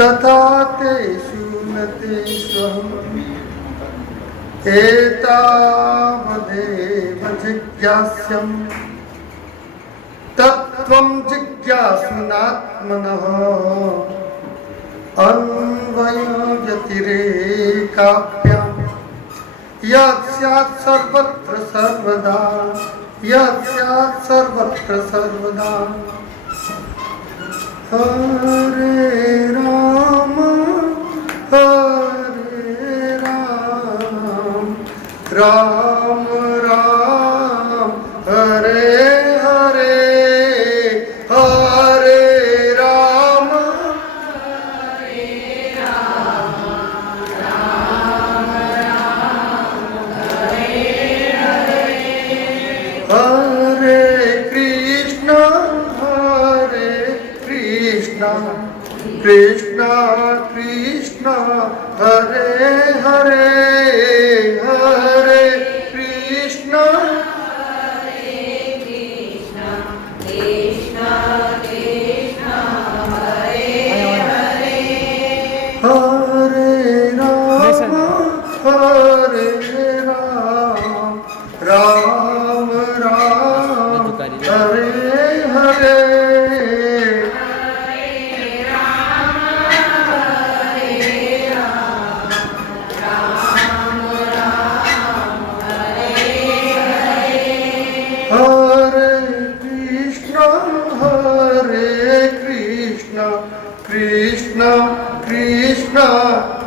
तथा तेषु न तेष्वहम् एतावदेव जिज्ञास्यम् तत्त्वं जिज्ञासुनात्मनः अन्वयो व्यतिरेकाभ्याम् यत् स्यात् सर्वत्र सर्वदा यत् स्यात् सर्वत्र सर्वदा। हरे राम राम राम हरे हरे हरे राम राम राम हरे हरे हरे कृष्ण कृष्ण कृष्ण हरे हरे हरे कृष्ण कृष्ण कृष्ण हरे हरे हरे राम राम राम हरे हरे कृष्ण कृष्ण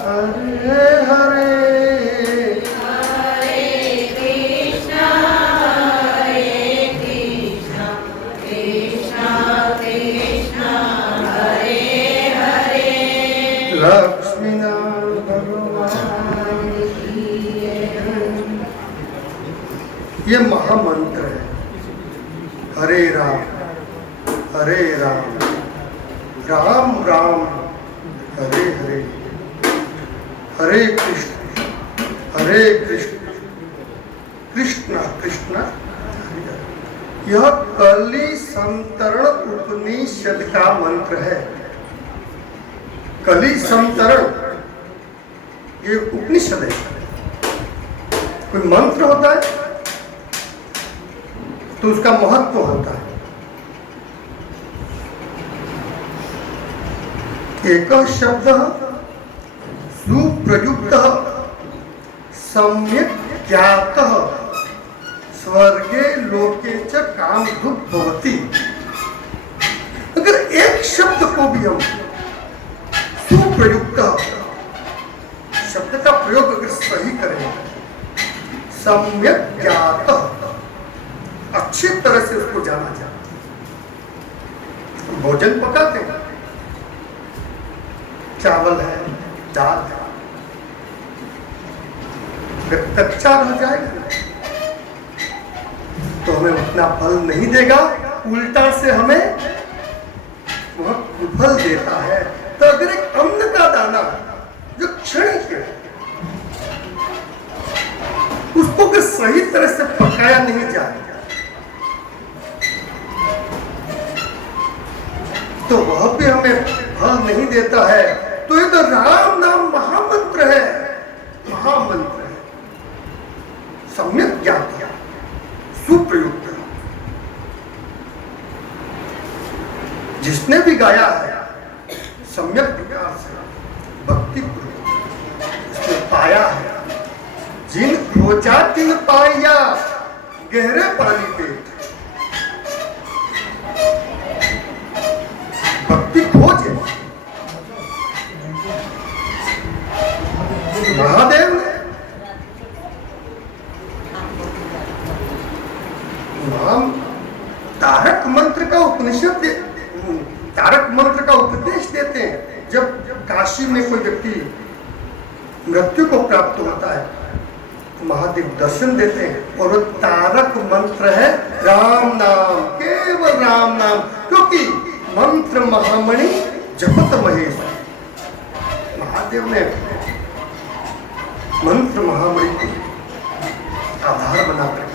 हरे हरे हरे कृष्ण कृष्ण कृष्ण हरे हरे लक्ष्मीनारायण भगवान ये महामंत्र है। हरे राम राम राम हरे हरे हरे कृष्ण कृष्ण कृष्ण हरे हरे। यह कली संतरण उपनिषद का मंत्र है। कली संतरण ये उपनिषद है। कोई मंत्र होता है तो उसका महत्व होता है। एक शब्द सुप्रयुक्त सम्यक ज्ञात स्वर्गे लोके च कामधुक् भवति। अगर एक शब्द को भी हम सुप्रयुक्त शब्द का प्रयोग अगर सही करें, सम्यक ज्ञात अच्छी तरह से उसको जाना जाए। भोजन पकाते हैं, चावल है, दाल है, अगर कच्चा रह जाएगा तो हमें उतना फल नहीं देगा, उल्टा से हमें वह फल देता है। तो अगर एक अन्न का दाना जो क्षणिक है उसको अगर सही तरह से पकाया नहीं जाए तो वह भी हमें फल नहीं देता है। तो ये तो राम नाम महामंत्र है, महामंत्र है, सम्यक ज्ञात है, सुप्रयुक्त है। जिसने भी गाया है सम्यक प्रकार से भक्ति पूर्वक उसने पाया है। जिन खोजा तिन पाया गहरे पानी पेट। भक्ति खोज है। महादेव ने नाम तारक मंत्र का तारक मंत्र का उपदेश देते हैं। जब काशी में कोई व्यक्ति मृत्यु को प्राप्त होता है तो महादेव दर्शन देते हैं और वो तारक मंत्र है राम नाम, केवल राम नाम। क्योंकि मंत्र महामणि जपत महेश। महादेव ने मंत्र महामणि को आधार बनाकर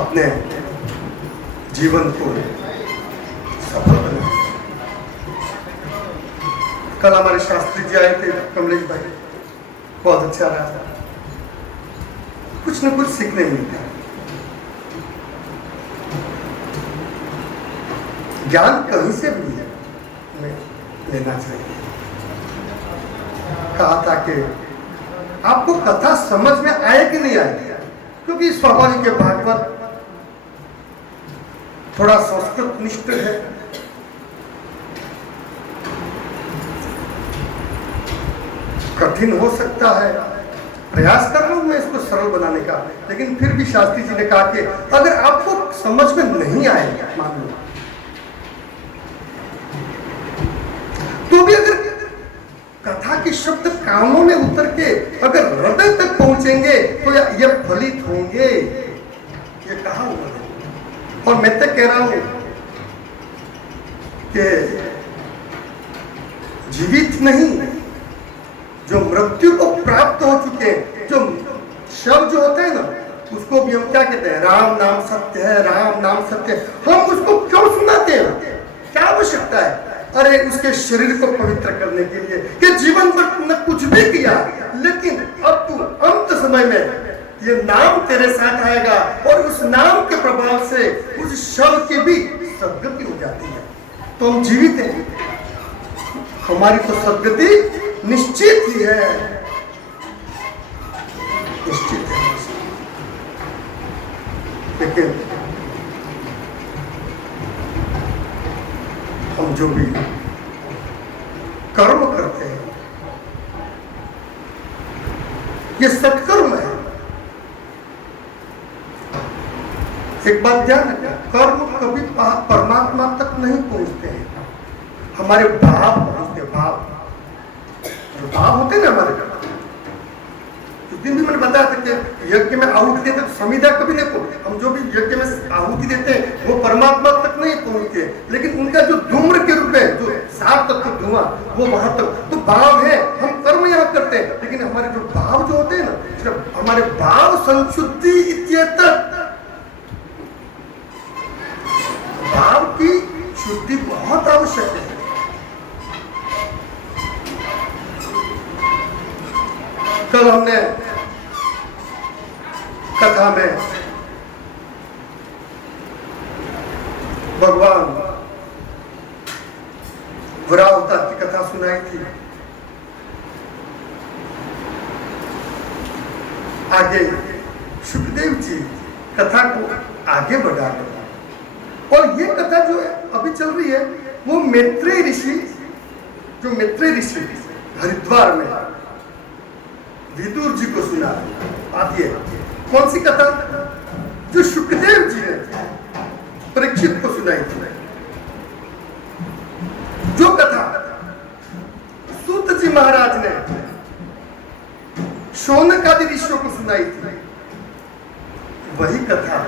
अपने जीवन को सफल बनाया। कल हमारे शास्त्री जी आए थे, कमलेश भाई, बहुत अच्छा रहा था। कुछ न कुछ सीखने मिलता है। ज्ञान कहीं से भी हमें लेना चाहिए। कहा था कि आपको कथा समझ में आए कि नहीं आए, क्योंकि स्वाभाविक है भागवत थोड़ा संस्कृत निष्ठ है, कठिन हो सकता है। प्रयास कर रहा हूं मैं इसको सरल बनाने का, लेकिन फिर भी शास्त्री जी ने कहा कि अगर आपको समझ में नहीं आए, मान लो, तो भी अगर कथा के शब्द कानों में उतर के अगर हृदय तक पहुंचेंगे तो ये फलित होंगे। ये कहा उन्होंने, और मैं तो कह रहा हूं कि जीवित नहीं, जो मृत्यु को प्राप्त हो चुके हैं, जो शब्द जो होते हैं ना, उसको भी हम क्या कहते हैं, राम नाम सत्य है, राम नाम सत्य है। हम उसको क्यों सुनाते हैं? क्या आवश्यकता है? अरे उसके शरीर को पवित्र करने के लिए कि जीवन भर तुमने कुछ भी किया, लेकिन अब तू अंत समय में ये नाम तेरे साथ आएगा और उस नाम के प्रभाव से उस शव की भी सद्गति हो जाती है। तो हम जीवित हैं, हमारी तो सद्गति निश्चित ही है, निश्चित है। लेकिन हम जो भी कर्म करते हैं, ये सत्कर्म है। एक बात ध्यान रखना, कर्म कभी परमात्मा तक नहीं पहुंचते हैं, हमारे भाव पहुंचते, भाव जो भाव होते हैं ना हमारे। उस दिन भी मैंने बताया था कि यज्ञ में आहुति देते तो समिधा कभी नहीं पहुंचते। हम जो भी यज्ञ में आहुति देते हैं वो परमात्मा तक नहीं पहुंचते, लेकिन उनका जो धूम्र के रूप में जो 7 तत्व धुआं, वो वहां तक तो भाव है। हम कर्म यहाँ करते हैं, लेकिन हमारे जो भाव जो होते हैं ना, सिर्फ हमारे भाव संशुद्धि इत्येतत्, भाव की शुद्धि बहुत आवश्यक है। कल हमने कथा में भगवान वराह अवतार की कथा सुनाई थी। आगे सुखदेव जी कथा को आगे बढ़ा रहे हैं, और ये कथा जो अभी चल रही है वो मैत्रेय ऋषि, जो मैत्रेय ऋषि हरिद्वार में विदुर जी को सुना आती है। कौन सी कथा? जो सुखदेव जी ने परीक्षित को सुनाई थी। जो कथा सूत जी महाराज ने शौनक आदि ऋषियों को सुनाई थी, वही कथा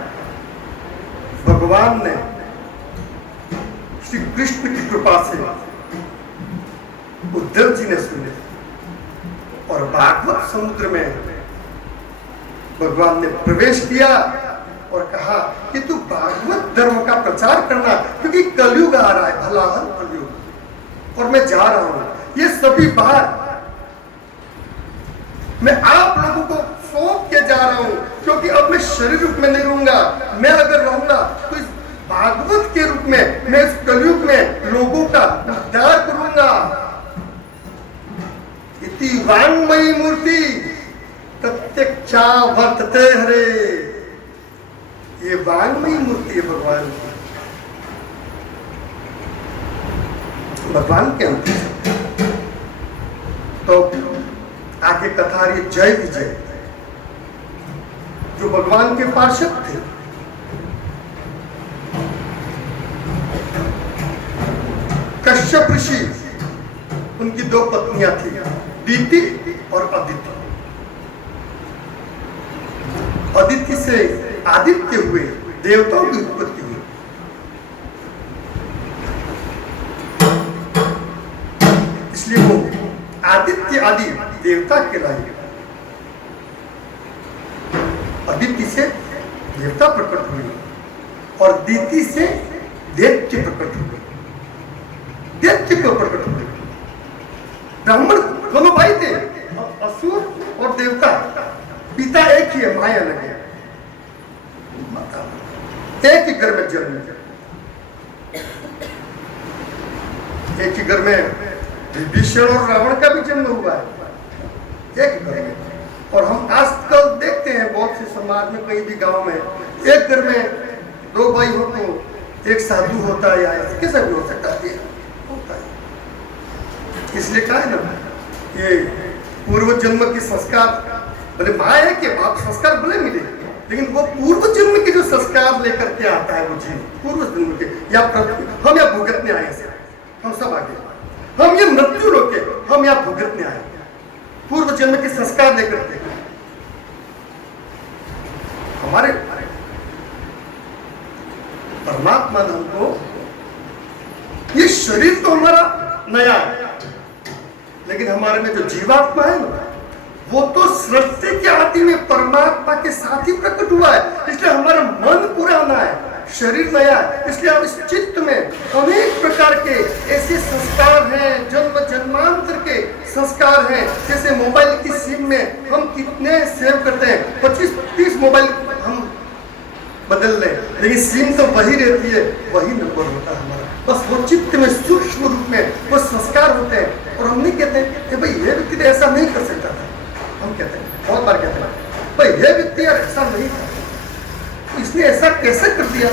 भगवान ने श्री कृष्ण की कृपा से उद्धव जी ने सुनी, और भागवत समुद्र में भगवान ने प्रवेश किया और कहा कि तू भागवत धर्म का प्रचार करना, क्योंकि कलयुग आ रहा है, भला कलयुग, और मैं जा रहा हूं। ये सभी बात मैं आप लोगों को सौंप के जा रहा हूं, क्योंकि अब मैं शरीर रूप में नहीं रहूंगा। मैं अगर रहूंगा तो इस भागवत के रूप में मैं इस कलयुग में लोगों का उद्धार करूंगा। इति वाङ्मयी मूर्ति प्रत्यक्षा वर्तते हरे। ये वाङ्मयी मूर्ति है भगवान की, भगवान के अंतर। तो आगे कथा रही जय विजय, जो भगवान के पार्षद थे। कश्यप ऋषि, उनकी 2 पत्नियां थी, दीति और अदिति। अदिति से आदित्य हुए, देवताओं की उत्पत्ति हुई। इसलिए वो आदित्य आदि देवता कहलाए। अदिति से देवता प्रकट हुए और दीति से दैत्य प्रकट हुए, दैत्य क्यों प्रकट हुए? दोनों भाई थे, असुर और देवता, पिता एक ही है, माया अलग है। एक ही घर में जन्म, एक ही घर में विभीषण और रावण का भी जन्म हुआ है, एक घर में। और हम आजकल देखते हैं बहुत से समाज में, कहीं भी गांव में, एक घर में दो भाई हो तो एक साधु होता है, या कैसा भी हो सकता है, होता है। इसलिए कहा है ना, ये पूर्व जन्म की संस्कार, भले माँ है कि बाप संस्कार भले मिले, लेकिन वो पूर्व जन्म के जो संस्कार लेकर के आता है वो जीव, पूर्व जन्म के, या हम यहाँ भुगतने आए हैं, हम सब आगे, हम ये मृत्यु रोके, हम यहाँ भुगतने आए, पूर्व जन्म के संस्कार लेकर के। हमारे परमात्मा ने हमको, ये शरीर तो हमारा नया है, लेकिन हमारे में जो जीवात्मा है ना, वो तो सृष्टि के आदि में परमात्मा के साथ ही प्रकट हुआ है। इसलिए हमारा मन पुराना है, शरीर नया है। इसलिए अब इस चित्त में अनेक प्रकार के ऐसे संस्कार हैं, जन्म जन्मांतर के संस्कार हैं। जैसे मोबाइल की सिम में हम कितने सेव करते हैं, 25-30 मोबाइल हम बदल लें, लेकिन सिम तो वही रहती है, वही नंबर होता है हमारा। बस वो चित्त में सूक्ष्म रूप में वो संस्कार होते हैं। और हम नहीं कहते कि भाई ये व्यक्ति ऐसा नहीं कर सकता था, हम कहते हैं, बहुत बार कहते हैं, भाई ये व्यक्ति यार ऐसा नहीं था, इसने ऐसा कैसे कर दिया।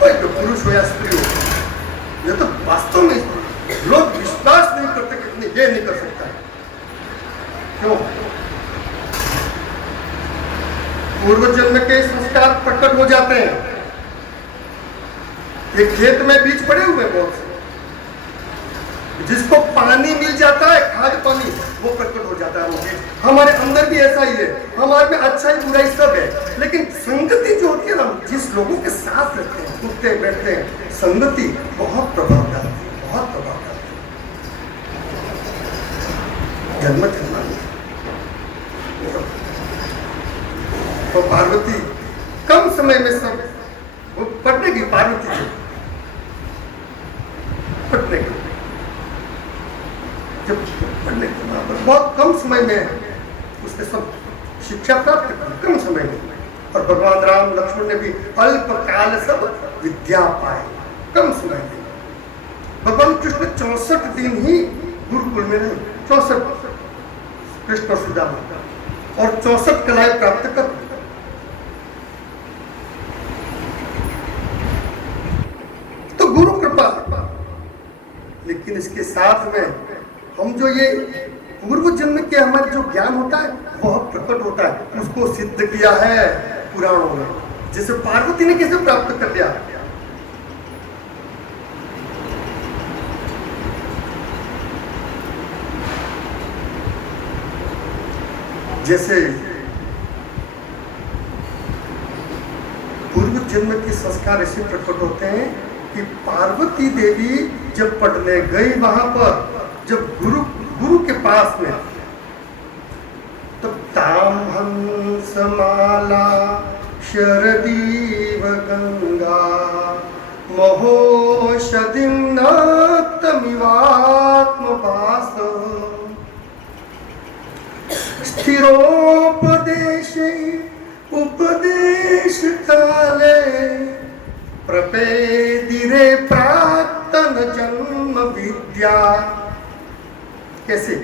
कोई तो पुरुष हो या स्त्री हो, ये तो वास्तव में लोग विश्वास नहीं करते कि ये नहीं कर सकता। क्यों? पूर्व जन्म के संस्कार प्रकट हो जाते हैं। एक खेत में बीज पड़े हुए बहुत से, जिसको पानी मिल जाता है, खाद पानी, वो प्रकट हो जाता है वो बीज। हमारे अंदर भी ऐसा ही है, हमारे में अच्छा ही बुराई सब है, लेकिन संगति जो होती है ना, जिस लोगों के साथ रहते हैं, उठते बैठते हैं, संगति बहुत प्रभाव डालती है, बहुत प्रभाव डालती है। जन्म जन्म तो पार्वती कम समय में सब वो पढ़ने की, पार्वती की पढ़ने की, जब पढ़ने के बाद बहुत कम समय में उसने सब शिक्षा प्राप्त की, कम समय में। और भगवान राम लक्ष्मण ने भी अल्पकाल सब विद्या पाए, कम समय में। भगवान कृष्ण 64 दिन ही गुरुकुल में रहे, 64 कृष्ण सुदामा, और 64 कलाएं प्राप्त कर। तो गुरु कृपा, लेकिन इसके साथ में हम जो ये पूर्व जन्म के हमारे जो ज्ञान होता है वह प्रकट होता है, उसको सिद्ध किया है पुराणों में। जैसे पार्वती ने कैसे प्राप्त कर लिया, जैसे पूर्व जन्म के संस्कार ऐसे प्रकट होते हैं कि पार्वती देवी जब पढ़ने गई वहां पर, जब गुरु के पास में, तब ताम हंस माला शरदीव गंगा महोषधिं नक्तमिवात्मभास स्थिरोपदेशे उपदेश काले प्रपेदिरे प्राक्तन जन्म विद्या। कैसे?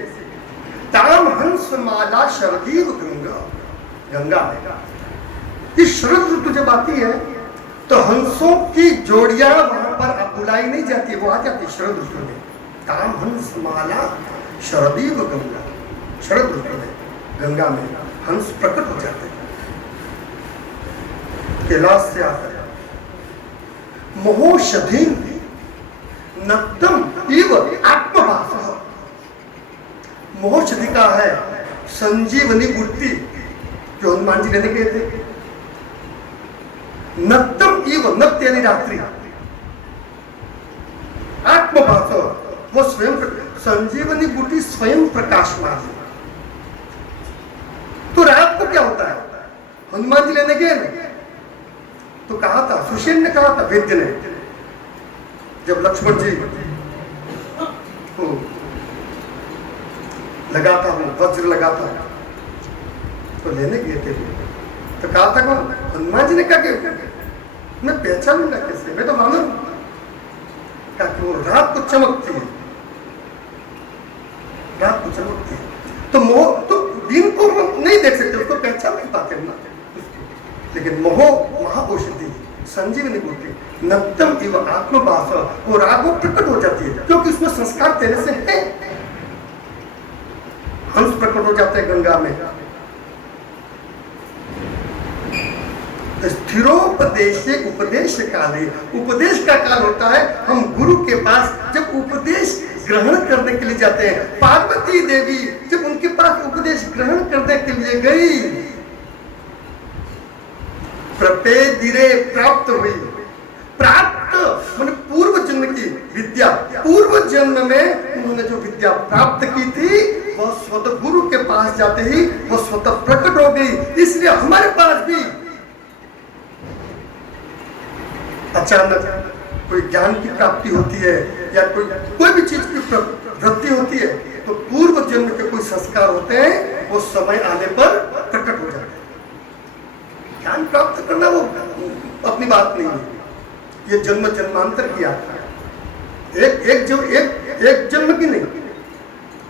ताम हंस माला शरदीव गंगा, गंगा में इस शरद ऋतु जब आती है तो हंसों की जोड़ियां वहां पर बुलाई नहीं जाती, वो आ जाती शरद ऋतु में। ताम हंस माला शरदीव गंगा, शरद ऋतु में गंगा में हंस प्रकट हो जाते हैं, कैलाश से आता है। महोषधि नक्तम इव आत्मभास, महोषधि का है संजीवनी मूर्ति जो हनुमान जी लेने गए थे। नक्तम इव, नक्त यानी रात्रि, आत्मभास वो स्वयं, संजीवनी बूटी स्वयं प्रकाशमान है। तो रात को क्या होता है, हनुमान जी लेने गए ना, तो कहा था, सुषेण ने कहा था, वैद्य ने, जब लक्ष्मण जी को लगाता हूँ, वज्र लगाता हूँ। तो लेने गए थे, तो कहा था कौन? हनुमान जी ने कहा कि मैं पहचानूंगा कैसे, मैं तो मालूम, कहा कि वो रात को चमकती है, रात को चमकती है। तो मोह तो दिन को हम नहीं देख सकते, उसको पहचान नहीं पाते ना, लेकिन मोह महाऔषधि संजीवनी बूटी नक्तम इव आत्मभाष, वो राग वो प्रकट हो जाती है, क्योंकि उसमें संस्कार तेरे से है। हंस प्रकट हो जाते हैं गंगा में। स्थिरोपदेश उपदेश काले, उपदेश का काल होता है हम गुरु के पास जब उपदेश ग्रहण करने के लिए जाते हैं। पार्वती देवी जब उनके पास उपदेश ग्रहण करने के लिए गई, प्रपेदिरे प्राप्त हुई। प्राप्त मैंने पूर्व जन्म की विद्या, पूर्व जन्म में उन्होंने जो विद्या प्राप्त की थी वह स्वतः गुरु के पास जाते ही वह स्वतः प्रकट हो गई। इसलिए हमारे पास भी अचानक कोई ज्ञान की प्राप्ति होती है या कोई भी चीज की वृद्धि होती है, तो पूर्व जन्म के कोई संस्कार होते हैं, वो समय आने पर प्रकट हो जाते हैं। ज्ञान प्राप्त करना वो अपनी बात नहीं है, ये जन्म जन्मांतर की यात्रा है, एक जन्म की नहीं।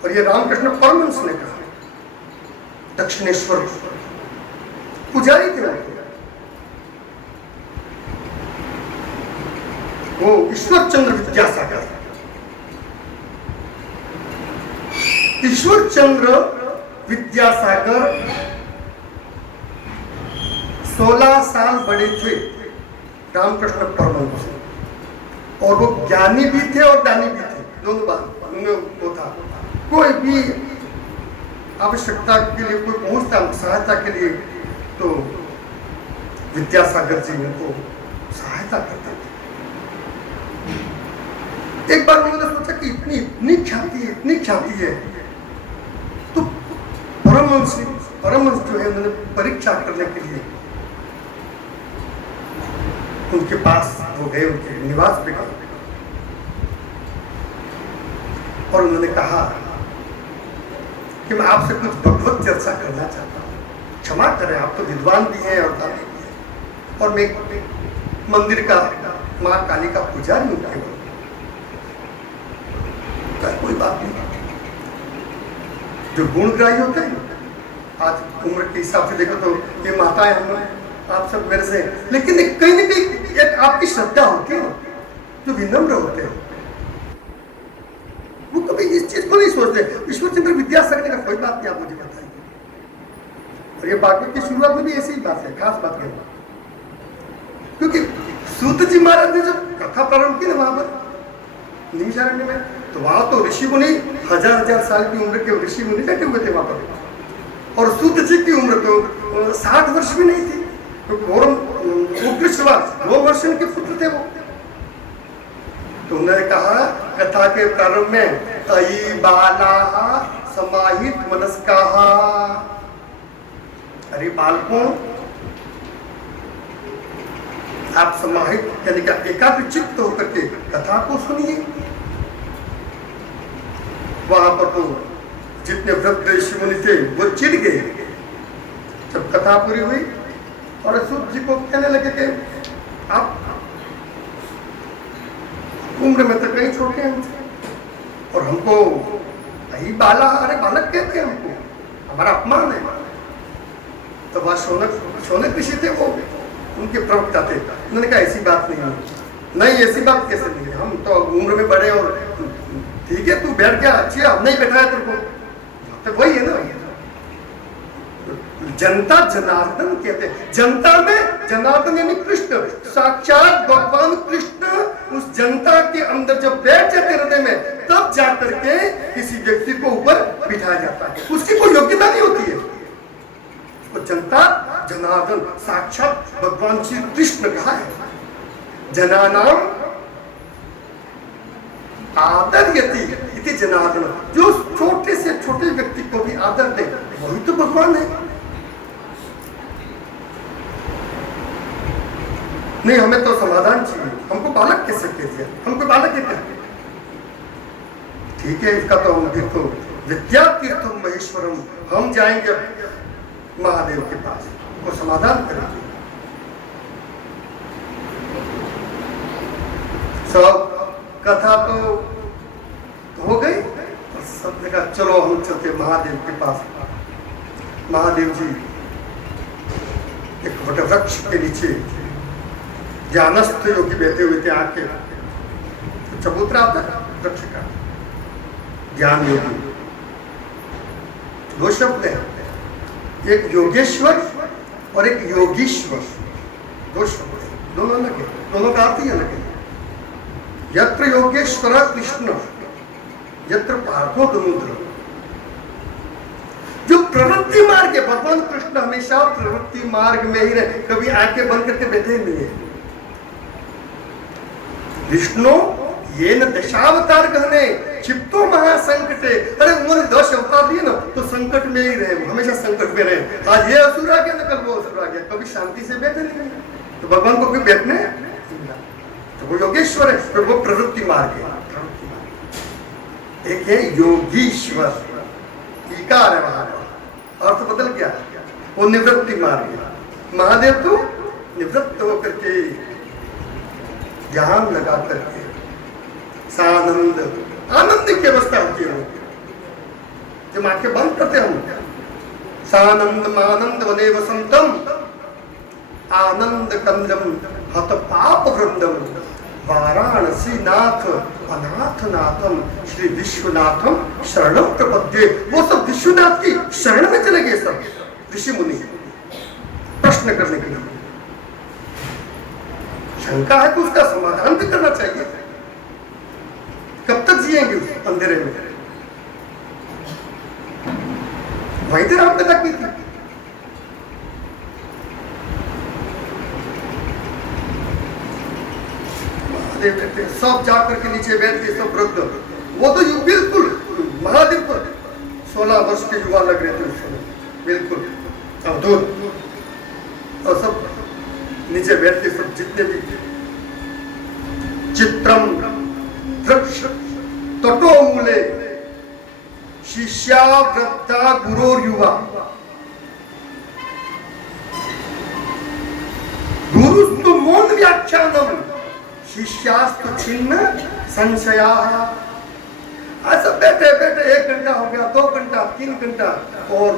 और ये रामकृष्ण परमहंस ने कहा, दक्षिणेश्वर पुजारी थे वो, ईश्वर चंद्र विद्यासागर। ईश्वर चंद्र विद्यासागर 16 साल बड़े थे रामकृष्ण परमहंस से, और वो ज्ञानी भी थे और दानी भी थे, दोनों बात उनमें वो था। कोई भी आवश्यकता के लिए कोई पहुंचता सहायता के लिए, तो विद्यासागर जी उनको सहायता करते थे। एक बार उन्होंने सोचा कि इतनी ख्याति है, तो परमहंस जो है उन्होंने परीक्षा करने के लिए उनके पास वो गए, उनके निवास पे गए, और उन्होंने कहा कि मैं आपसे कुछ भगवत चर्चा करना चाहता हूँ, क्षमा करें, आप तो विद्वान भी हैं और दानी भी हैं, और मैं मंदिर का माँ काली का पुजारी हूँ केवल। कोई बात नहीं, जो गुणग्राही होते हैं, आज उम्र के हिसाब से देखो तो ये माताएं हम आप सब मेरे से, लेकिन कहीं ना कहीं एक आपकी श्रद्धा होती है, जो विनम्र होते हैं, वो कभी इस चीज को नहीं सोचते। ईश्वर चंद्र विद्यासागर का कोई बात नहीं, आप मुझे बताइए। और ये भागवत की शुरुआत में भी ऐसी ही बात है, खास बात है, क्योंकि सूत जी महाराज ने जब कथा प्रारंभ की ना वहां पर निमिषारण्य में, तो वहां तो ऋषि मुनि हजार साल की उम्र के ऋषि मुनि बैठे हुए थे वहां पर, और सूत जी की उम्र तो 60 वर्ष भी नहीं थी, क्योंकि 2 वर्ष के पुत्र थे वो। तो उन्होंने कहा कथा के प्रारंभ में, अयि बाला समाहित मनस्का, अरे बालकों आप समाहित यानी कि एकाग्र चित्त होकर के कथा को सुनिए। वहां पर तो जितने वृद्ध ऋषि मुनि थे वो चिढ़ गए जब कथा पूरी हुई, और सूत जी को कहने लगे कि आप उम्र में तो कहीं छोटे हैं, और हमको यही बाला, अरे बालक कहते हैं हमको, हमारा अपमान है। तो वह शौनक ऋषि थे, वो उनके प्रवक्ता थे, उन्होंने कहा ऐसी बात नहीं, ऐसी बात कैसे नहीं है, हम तो उम्र में बड़े, और ठीक है तू बैठ गया, अच्छी अब नहीं बैठा है तेरे को, तो वही है ना, जनता जनार्दन कहते हैं। जनता में जनार्दन यानी कृष्ण, साक्षात भगवान कृष्ण उस जनता के अंदर जब बैठ जाते हृदय में, तब जाकर के किसी व्यक्ति को ऊपर बिठाया जाता है, उसकी कोई योग्यता नहीं होती है। तो जनता जनार्दन साक्षात भगवान श्री कृष्ण कहा है, जनानाम आदर्यति इति जनार्दन, जो छोटे से छोटे व्यक्ति को भी आदर दे वही तो भगवान है। नहीं हमें तो समाधान चाहिए, हमको बालक कैसे कह दिया, हमको बालक कहते हैं, ठीक है इसका तो हम फिर तो विद्या तीर्थम महेश्वरम, हम जाएंगे महादेव के पास, वो समाधान करेंगे। सब कथा तो हो गई, और सबने कहा चलो हम चलते महादेव के पास। महादेव जी एक वटवृक्ष के नीचे ज्ञानस्थ योगी बैठे हुए थे, आके चबूतरा होता वृक्ष का, ज्ञान योगी। दो शब्द है, एक योगेश्वर और एक योगीश्वर, दो शब्द है, दोनों अलग है, दोनों का अर्थ ही अलग है। यत्र योगेश्वर कृष्ण यत्र पार्थो समुद्र। जो प्रवृत्ति मार्ग है, भगवान कृष्ण हमेशा प्रवृत्ति मार्ग में ही रहे, कभी आंखें बंद करके बैठे नहीं है। विष्णु ये न दशावतार गहने क्षिप्तो महासंकटे, अरे उन्होंने 10 अवतार लिए ना, तो संकट में ही रहे, हमेशा संकट में रहे। आज ये असुर आ गया ना, कल वो असुर आ गया, कभी शांति से बैठे नहीं। तो भगवान को कोई बैठने, तो वो योगेश्वर है, तो वो प्रवृत्ति मार्ग है। एक है योगीश्वर, इकार है वहां का, अर्थ बदल गया, वो निवृत्ति मार्ग है। महादेव तो निवृत्त होकर के ध्यान लगा करके सानंद, आनंद की अवस्था होती है। जब आंखें बंद करते हम, सानंद मानंद वने वसंतम आनंद कंदम हत पाप वृंदम वाराणसी नाथ अनाथ नाथम श्री विश्वनाथम शरणम प्रपद्ये। वो सब विश्वनाथ की शरण में चले गए, सब ऋषि मुनि प्रश्न करने के लिए। शंका है तो उसका समाधान भी करना चाहिए। कब तक जिएंगे उस अंधेरे में? वहीं देर आप कथा की थी। महादेव बैठे, सब जाकर के नीचे बैठ गए, सब वृद्ध। वो तो बिल्कुल महादेव पर 16 वर्ष के युवा लग रहे थे उस समय, बिल्कुल अवधूत। और सब नीचे बैठ के, सब जितने भी चित्रम वृक्ष तटो मूले शिष्या वृद्धा गुरोर युवा। गुरुस्तु मौन व्याख्यानम शिष्यास्तु छिन्न संशया। ऐसा बैठे बैठे 1 घंटा हो गया, 2 घंटा, 3 घंटा, और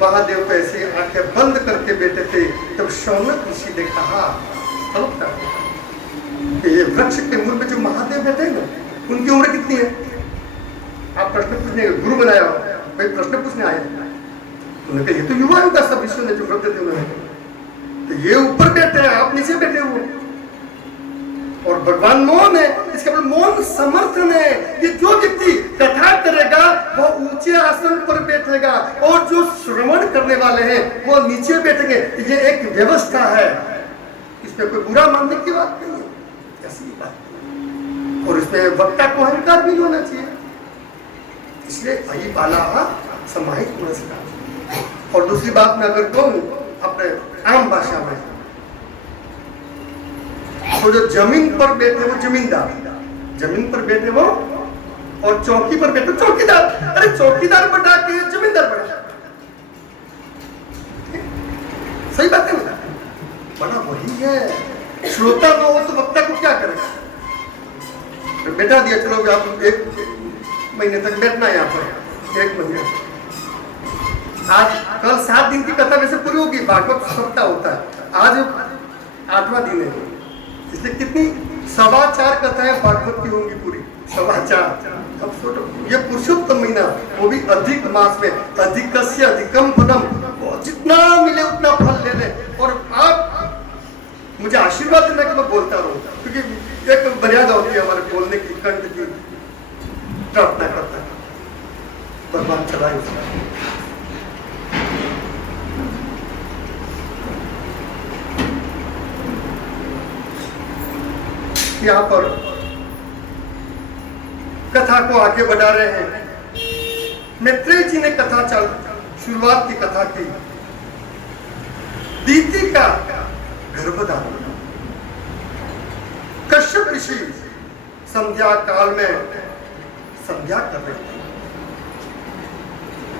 महादेव तो ऐसे आंखें बंद करके बैठे थे। तब शौनक ऋषि ने कहा, ये वृक्ष के मूल में जो महादेव बैठे हैं ना, उनकी उम्र कितनी है? आप प्रश्न पूछने, गुरु बनाया हो, भाई प्रश्न पूछने आए, उन्होंने कहा ये तो युवा होगा, सब विश्व ने जो वृद्ध थे उन्होंने, तो ये ऊपर बैठे हैं, आप नीचे बैठे हो, और भगवान मौन है। इसका मतलब मौन समर्थन है। ये जो व्यक्ति कथा करेगा वो ऊंचे आसन पर बैठेगा, और जो श्रवण करने वाले हैं वो नीचे बैठेंगे। ये एक व्यवस्था है, इसमें कोई बुरा मानने की बात नहीं है, ऐसी बात। और इसमें वक्ता को अहंकार भी होना चाहिए, इसलिए अयि बाला समाहित नमस्कार। और दूसरी बात मैं अगर कहूँ अपने आम भाषा में, तो जो जमीन पर बैठे वो जमींदार, जमीन पर बैठे वो, और चौकी पर बैठे चौकीदार। अरे चौकीदार बटा के जमींदार बना, सही बात है ना? बड़ा वही है। श्रोता न हो तो वक्ता को क्या करेगा? तो बैठा दिया, चलो आप 1 महीने तक बैठना है यहाँ पर, 1 महीने। आज कल 7 दिन की कथा वैसे पूरी होगी, भागवत सप्ताह होता है, आज 8वां दिन है, इसलिए कितनी 4.25 कथाएं भागवत की होंगी पूरी, 4.25। अब सोचो, ये पुरुषोत्तम महीना, वो भी अधिक मास में, अधिकस्य अधिकम फलम, जितना मिले उतना फल ले ले। और आप मुझे आशीर्वाद देना कि मैं बोलता रहूं, क्योंकि एक मर्यादा होती है हमारे बोलने की, कंठ की। प्रार्थना करता है भगवान चलाए उसका। यहाँ पर कथा को आगे बढ़ा रहे हैं। मैत्रेय जी ने कथा शुरुआत की कथा की, दीति का गर्भधारण। कश्यप ऋषि संध्या काल में संध्या कर रहे थे,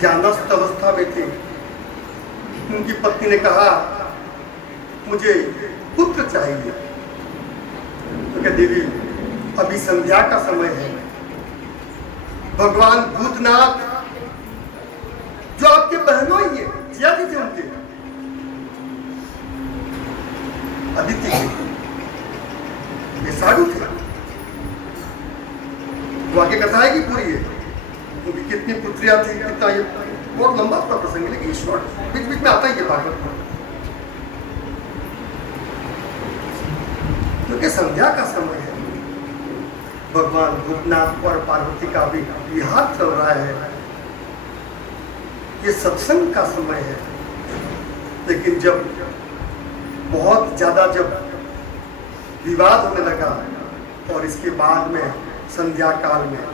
ध्यानस्थ अवस्था में थे। उनकी पत्नी ने कहा मुझे पुत्र चाहिए। तो क्या देवी अभी संध्या का समय है, भगवान भूतनाथ जो आपके बहनों ही है, जिया जी थे उनके, अदिति थे, ये साधु थे। वो आगे कथा है कि पूरी है उनकी कितनी पुत्रियां थी, कितना, ये बहुत लंबा था प्रसंग, लेकिन शॉर्ट बीच बीच में आता ही है भागवत में। क्योंकि संध्या का समय है, भगवान भूतनाथ और पार्वती का भी विहार चल रहा है, ये सत्संग का समय है। लेकिन जब बहुत ज्यादा जब विवाद होने लगा और इसके बाद में संध्या काल में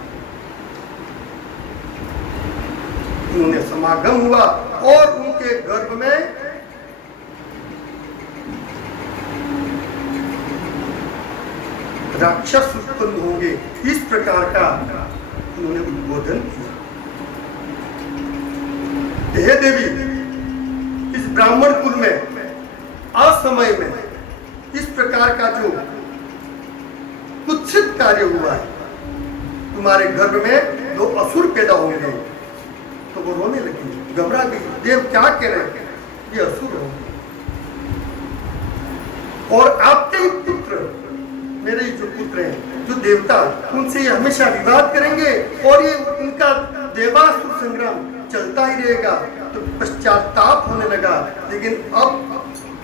उन्होंने समागम हुआ और उनके गर्भ में राक्षस उत्पन्न होंगे, इस प्रकार का उन्होंने उद्बोधन किया। हे देवी, इस ब्राह्मण कुल में असमय में इस प्रकार का जो कुत्सित कार्य हुआ है, तुम्हारे गर्भ में दो असुर पैदा होंगे। तो वो रोने लगी, घबरा गई, देव क्या कह रहे हैं, ये असुर होंगे और आपके ही पुत्र, मेरे ही जो पुत्र हैं, जो देवता, उनसे ये हमेशा विवाद करेंगे और ये उनका देवासुर संग्राम चलता ही रहेगा। तो पश्चाताप होने लगा, लेकिन अब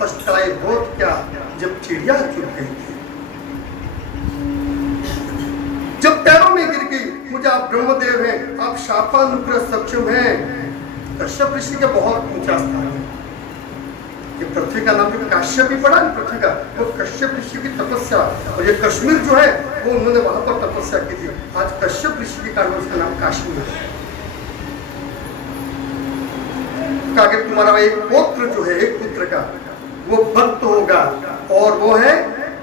पछताए बहुत क्या, जब चिड़िया चुप गई, जब पैरों में गिर गई, मुझे आप ब्रह्मदेव हैं, आप शापानुग्रह सक्षम हैं। कश्यप ऋषि का बहुत ऊंचा स्थान है। ये पृथ्वी का नाम जो काश्यप भी पड़ा, पृथ्वी का, वो कश्यप ऋषि की तपस्या, और ये कश्मीर जो है वो उन्होंने वहां पर तपस्या की थी। आज कश्यप ऋषि के कारण उसका नाम काश्मीर है। कहा कि तुम्हारा एक पुत्र जो है, एक पुत्र का वो भक्त होगा और वो है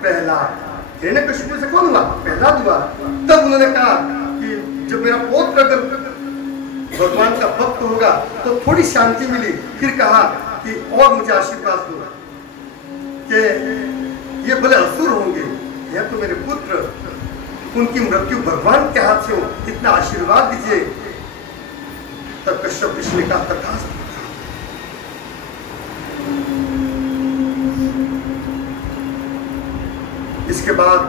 प्रहलाद। हिरण्यकशिपु से कौन हुआ? प्रहलाद हुआ। तब उन्होंने कहा कि जब मेरा पुत्र अगर भगवान का भक्त होगा तो थोड़ी शांति मिली। फिर कहा कि और मुझे आशीर्वाद दो कि ये भले असुर होंगे, यह तो मेरे पुत्र, उनकी मृत्यु भगवान के हाथ से हो, इतना आशीर्वाद दीजिए। तब कश्यप ऋषि ने कहा तथास्तु। इसके बाद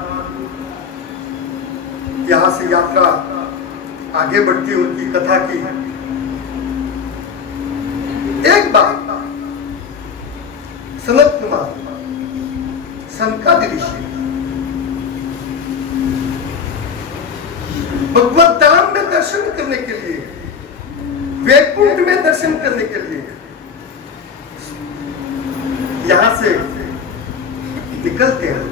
यहां से यात्रा आगे बढ़ती, उनकी कथा की। एक बार सनत कुमार, सनकादिक ऋषि, भगवत धाम में दर्शन करने के लिए, वैकुंठ में दर्शन करने के लिए यहां से निकलते हैं।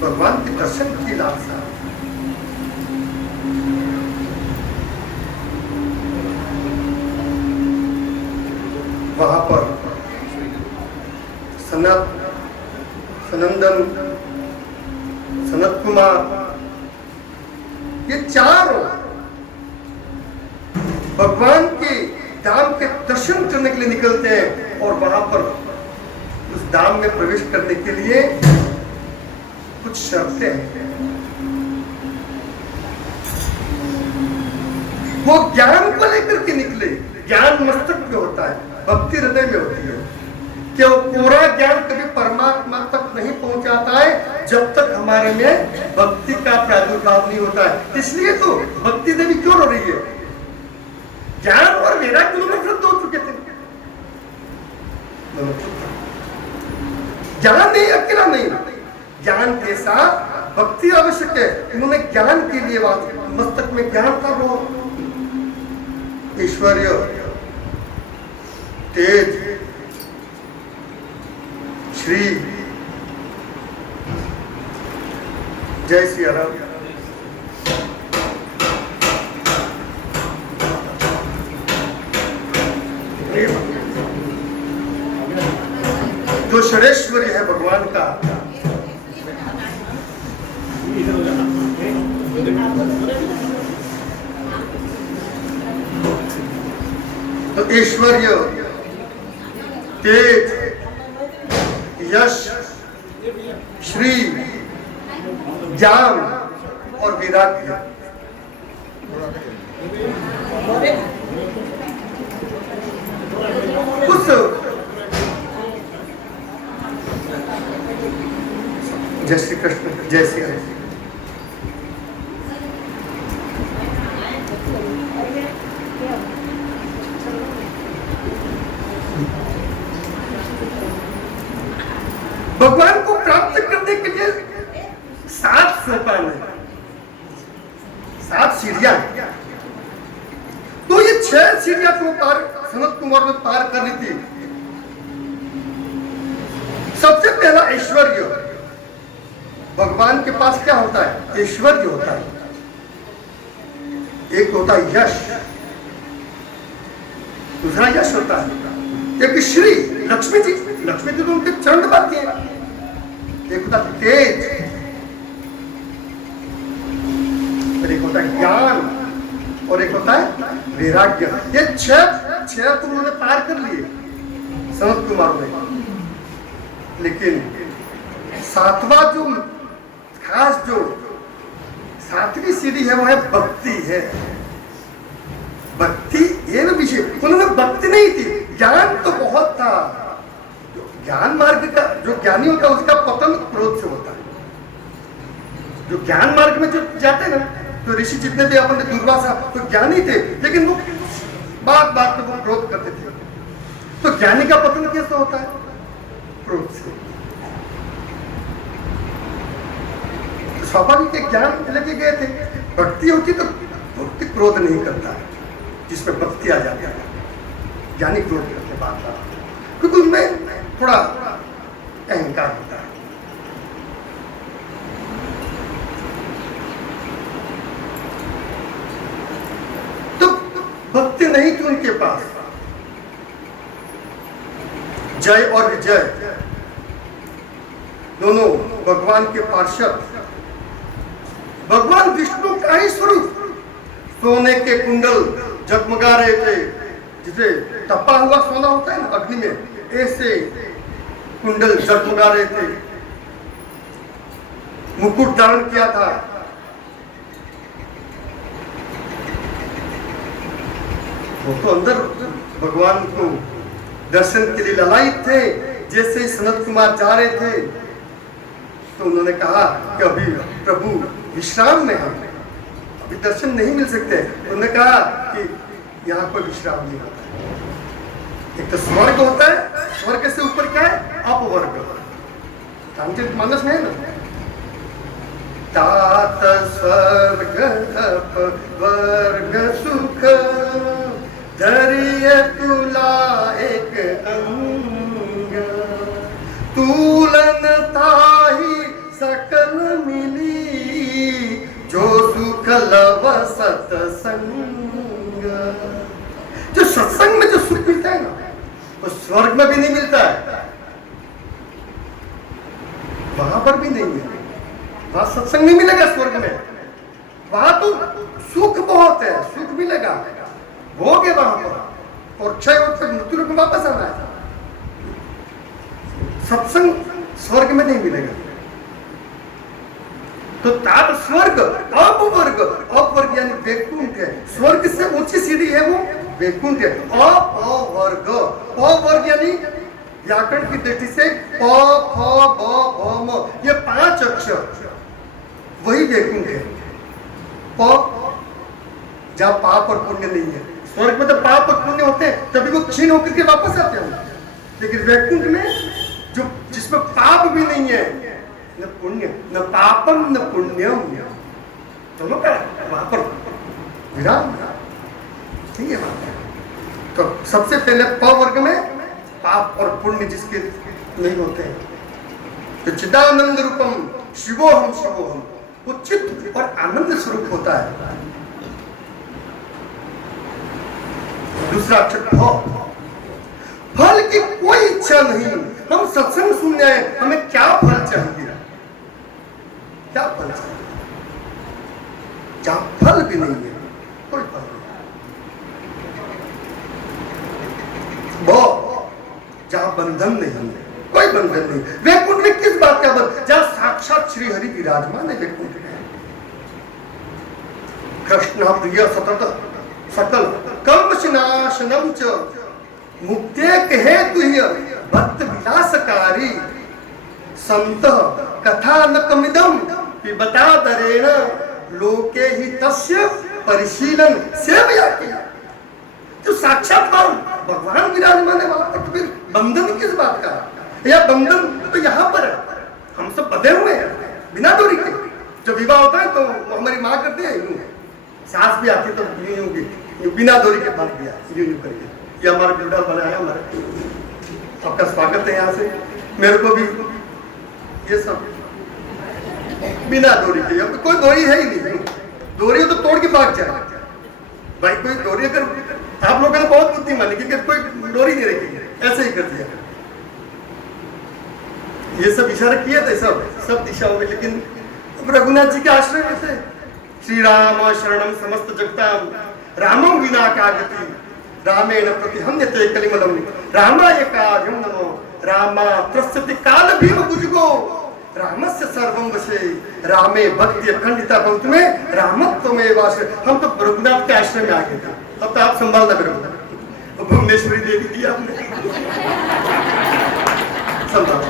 भगवान के दर्शन की लालसा, वहां पर सनंदन, सनत कुमार, ये चारों भगवान के धाम के दर्शन करने के लिए निकलते हैं। और वहां पर उस धाम में प्रवेश करने के लिए कुछ शर्तें हैं। वो ज्ञान को लेकर के निकले। ज्ञान मस्तक में होता है, भक्ति हृदय में होती है। कि वो पूरा ज्ञान कभी परमात्मा तक नहीं पहुंचाता है जब तक हमारे में भक्ति का प्रादुर्भाव नहीं होता है। इसलिए तो भक्ति देवी क्यों रो रही है? ज्ञान और वैराग्य दोनों वृद्ध हो चुके थे। ज्ञान नहीं, अकेला नहीं, ज्ञान के साथ भक्ति आवश्यक है। उन्होंने ज्ञान के लिए मस्तक में ज्ञान था, वो ऐश्वर्य, तेज, श्री, जय सिया राम। जो षडेश्वरी है भगवान का, तो ऐश्वर्य, तेज, यश, श्री, ज्ञान और वैराग्य, उस जय श्री कृष्ण, जय श्री कृष्ण। भगवान को प्राप्त करने के लिए 7 सोपान है, 7 सीढ़ियां। तो ये 6 सीढ़ियां को पार सनत कुमार ने पार करनी थी। सबसे पहला ऐश्वर्य। भगवान के पास क्या होता है? ऐश्वर्य होता है। एक होता है यश, दूसरा यश होता है, एक श्री, लक्ष्मी जी, लक्ष्मी जी तो उनके चरण दबाती है। एक होता है तेज, और एक होता है ज्ञान, और एक होता है वैराग्य। ये 6 तो उन्होंने पार कर लिए सनत कुमार ने। लेकिन 7वां जो खास जो 7वीं सीढ़ी है वो है भक्ति है। भक्ति ये ना विषय, उन्होंने भक्ति नहीं थी, ज्ञान तो बहुत था। ज्ञान मार्ग का जो ज्ञानी होता है उसका पतन क्रोध से होता है। जो ज्ञान मार्ग में जो जाते हैं ना, तो ऋषि जितने भी अपन दुर्वासा तो ज्ञानी थे, लेकिन वो बात बात में वो क्रोध करते थे। तो ज्ञानी का पतन कैसे होता है? क्रोध से। स्वाभाविक है, ज्ञान लेके गए थे। भक्ति होती तो भक्ति क्रोध नहीं करता है, जिसमें भक्ति आ जाती है। ज्ञानी क्रोध करते बात बात, क्योंकि उनमें थोड़ा अहंकार होता है। तो भक्ति नहीं थी उनके पास। जय और विजय दोनों भगवान के पार्षद, भगवान विष्णु का ही स्वरूप। सोने के कुंडल जगमगा रहे थे, जिसे तपा हुआ सोना होता है ना अग्नि में, ऐसे कुंडल जगमगा रहे थे। मुकुट धारण किया था। वो तो अंदर भगवान को दर्शन के लिए ललायित थे। जैसे ही सनत कुमार जा रहे थे तो उन्होंने कहा कि अभी प्रभु विश्राम में हैं, अभी दर्शन नहीं मिल सकते। उन्होंने कहा कि यहाँ कोई विश्राम नहीं होता। एक तो स्वर्ग होता है, स्वर्ग से ऊपर क्या है? अपवर्ग। रामचरितमानस में है ना, तात स्वर्ग अपवर्ग सुख धरिय तुला एक अंग, तुलन ताही सकल मिली, जो सुख लव सत्संग। जो सत्संग में जो सुख मिलता है ना, वो स्वर्ग में भी नहीं मिलता है, वहां पर भी नहीं मिलेगा। वहां सत्संग नहीं मिलेगा स्वर्ग में। वहां तो सुख बहुत है, सुख मिलेगा, भोग है वहां पर, और क्षय होकर मृत्यु लोक में वापस आना है। सत्संग स्वर्ग में नहीं मिलेगा। तो तात स्वर्ग अपवर्ग, अपवर्ग यानी वैकुंठ है। स्वर्ग से ऊंची सीढ़ी है वो वैकुंठ है। अपवर्ग, अपवर्ग यानी व्याकरण की दृष्टि से प फ ब भ म, ये 5 अक्षर वही वैकुंठ है। प जहाँ पाप और पुण्य नहीं है। स्वर्ग में तो पाप और पुण्य होते हैं, तभी वो क्षीण होकर के वापस आते हैं। लेकिन वैकुंठ में जो जिसमें पाप भी नहीं है, न पुण्य, न पापम न पुण्यम, दोनों का वहां पर विराम, ठीक है बात है। तो सबसे पहले प वर्ग में पाप और पुण्य जिसके नहीं होते हैं, तो चिदानंद रूपम शिवोहम शिवोहम, वो चित्त और आनंद स्वरूप होता है। दूसरा अक्षर भ, फल की कोई इच्छा नहीं। हम सत्संग सुनने आए, हमें क्या फल चाहिए? क्या फल चाहिए? जहां फल भी नहीं है, कोई फल नहीं। कोई बंधन नहीं। वैकुंठ में किस बात का बंधन, जहां साक्षात श्री हरि विराजमान है वैकुंठ में। कृष्ण प्रिय सतत सकल कल्मशनाशनम च मुक्तेक हेतु भक्त विलासकारी संत कथानकमिदम पिबता दरेण लोके ही तस्य परिशीलन सेवया किया। जो साक्षात भगवान विराजमान है वहां पर तो फिर बंधन किस बात का, या बंधन तो यहाँ पर है। हम सब बंधे हुए हैं बिना डोरी के। जब विवाह होता है तो हमारी माँ करती है यूं, सास भी आती तो यूं बिना डोरी के बांध दिया, यूं करिए। ये हमारा बिल्डर बनाया हमारे, आपका स्वागत है यहाँ से। मेरे को भी ये सब बिना डोरी के, अब कोई डोरी है ही नहीं। डोरी हो तो तोड़ के भाग जाए भाई। कोई डोरी अगर आप लोगों ने बहुत बुद्धिमानी की, कोई डोरी नहीं रखी, ऐसे ही कर दिया। ये सब इशारा किए थे सब दिशाओं में, लेकिन रघुनाथ जी के आश्रय में थे। श्री राम शरणम समस्त जगताम रामम विना का गति रामेण प्रतिहन्यते कलिमलम रामाय कार्यम नमो रामा त्रस्यति काल भीम बुझगो रामस्य सर्वं वशे रामे भक्ति अखंडिता भक्त में रामत्व में वास। हम तो रघुनाथ के आश्रय में आ गए थे। अब तो आप संभालना मेरे को, भुवनेश्वरी देवी दी आपने संभाला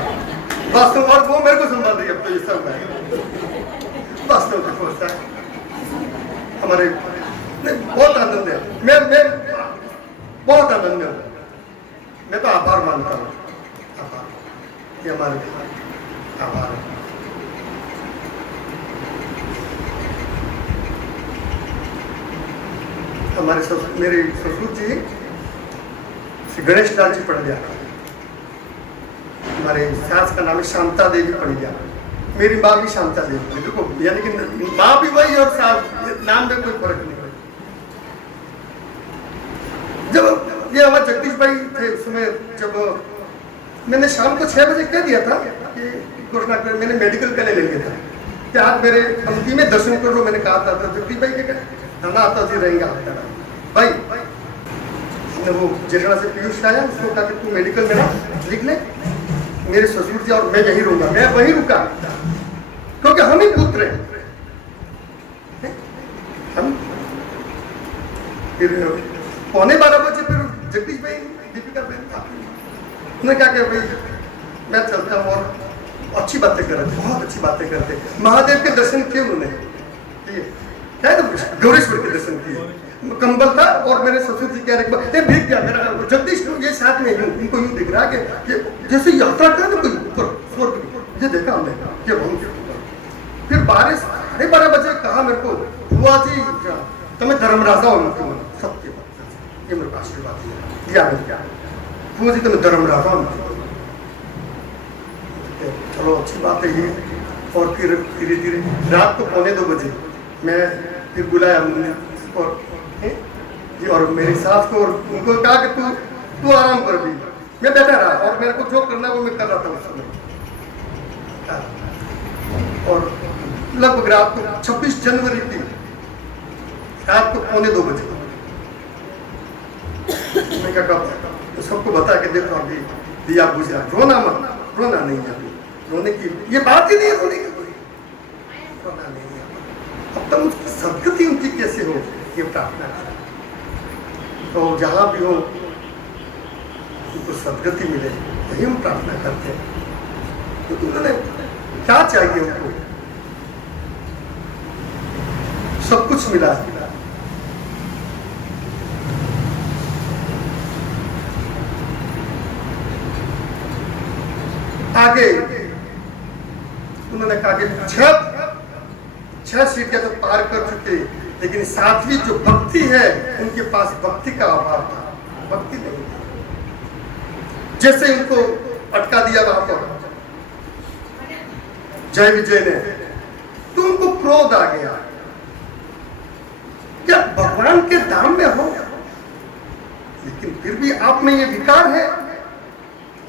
वास्तव, और वो मेरे को संभाल रही है। अब तो ये सब है वास्तव में सोचता है हमारे बहुत आनंद है। मैं बहुत आनंद है। मैं तो आभार मानता हूँ, आभार ये हमारे आभार। हमारे मेरे ससुर जी श्री गणेश लाल जी पढ़ गया। हमारे सास का नाम है शांता देवी पढ़ गया। मेरी माँ भी शांता देवी, देखो यानी कि माँ भी वही और सास नाम में कोई फर्क नहीं। जब ये हमारे जगदीश भाई थे उस समय, जब मैंने शाम को 6 बजे कह दिया था कि घोषणा कर, मैंने मेडिकल का ले लिया था कि आप मेरे पंक्ति में दर्शन कर लो। मैंने कहा था जगदीश भाई के धना आता जी रहेंगे आपका भाई। हमने वो जेठड़ा से पीयूष आया, उसको कहा कि तू मेडिकल में लिख ले, मेरे ससुर जी और मैं यहीं रहूंगा। मैं वहीं रुका क्योंकि हम ही पुत्र हैं। हम फिर 11:15 बजे फिर जगदीश भाई दीपिका बहन उन्होंने क्या किया, भाई मैं चलता हूँ। और अच्छी बातें कर रहे थे, बहुत अच्छी बातें करते। महादेव के दर्शन किए उन्होंने, क्या है गौरेश्वर के दर्शन किए। कंबल था और मेरे ससुर जी कह रहे भीग गया मेरा जगदीश, ये साथ में यूं उनको यूं दिख रहा है कि जैसे यात्रा कर कोई ऊपर स्वर्ग। ये देखा हमने, ये बहुत। फिर 12:30 बजे कहा मेरे को, बुआ जी तुम्हें धर्मराजा होना क्यों सबके ये मेरे पास की बात दिया क्या बुआ जी तुम्हें धर्मराजा होना। चलो अच्छी बात है ये। और फिर धीरे धीरे रात को 1:45 बजे मैं फिर बुलाया हमने और मेरी सास को, और उनको कहा कि तू आराम कर भी। मैं बैठा रहा और मेरे को जो करना वो मैं कर रहा था उस समय। और लगभग रात को 26 जनवरी थी, रात को 1:45 बजे मैं क्या तो सबको बता के देखो अभी दिया बुझ रहा, रोना मत, रोना नहीं है अभी, रोने की ये बात ही नहीं है, रोने की कोई रोना नहीं है। अब तक उसकी सदगति उनकी कैसे हो ये प्रार्थना करें। तो जहाँ भी हो उनको सदगति मिले यही हम प्रार्थना करते हैं। तो उन्होंने क्या चाहिए उनको, सब कुछ मिला। आगे उन्होंने कहा कि 6 सीटें तो पार कर चुके, लेकिन 7वीं जो भक्ति है उनके पास भक्ति का अभाव था, भक्ति नहीं था। जैसे इनको अटका दिया वहां पर जय विजय ने, तो उनको क्रोध आ गया, क्या भगवान के धाम में हो लेकिन फिर भी आप में ये विकार है,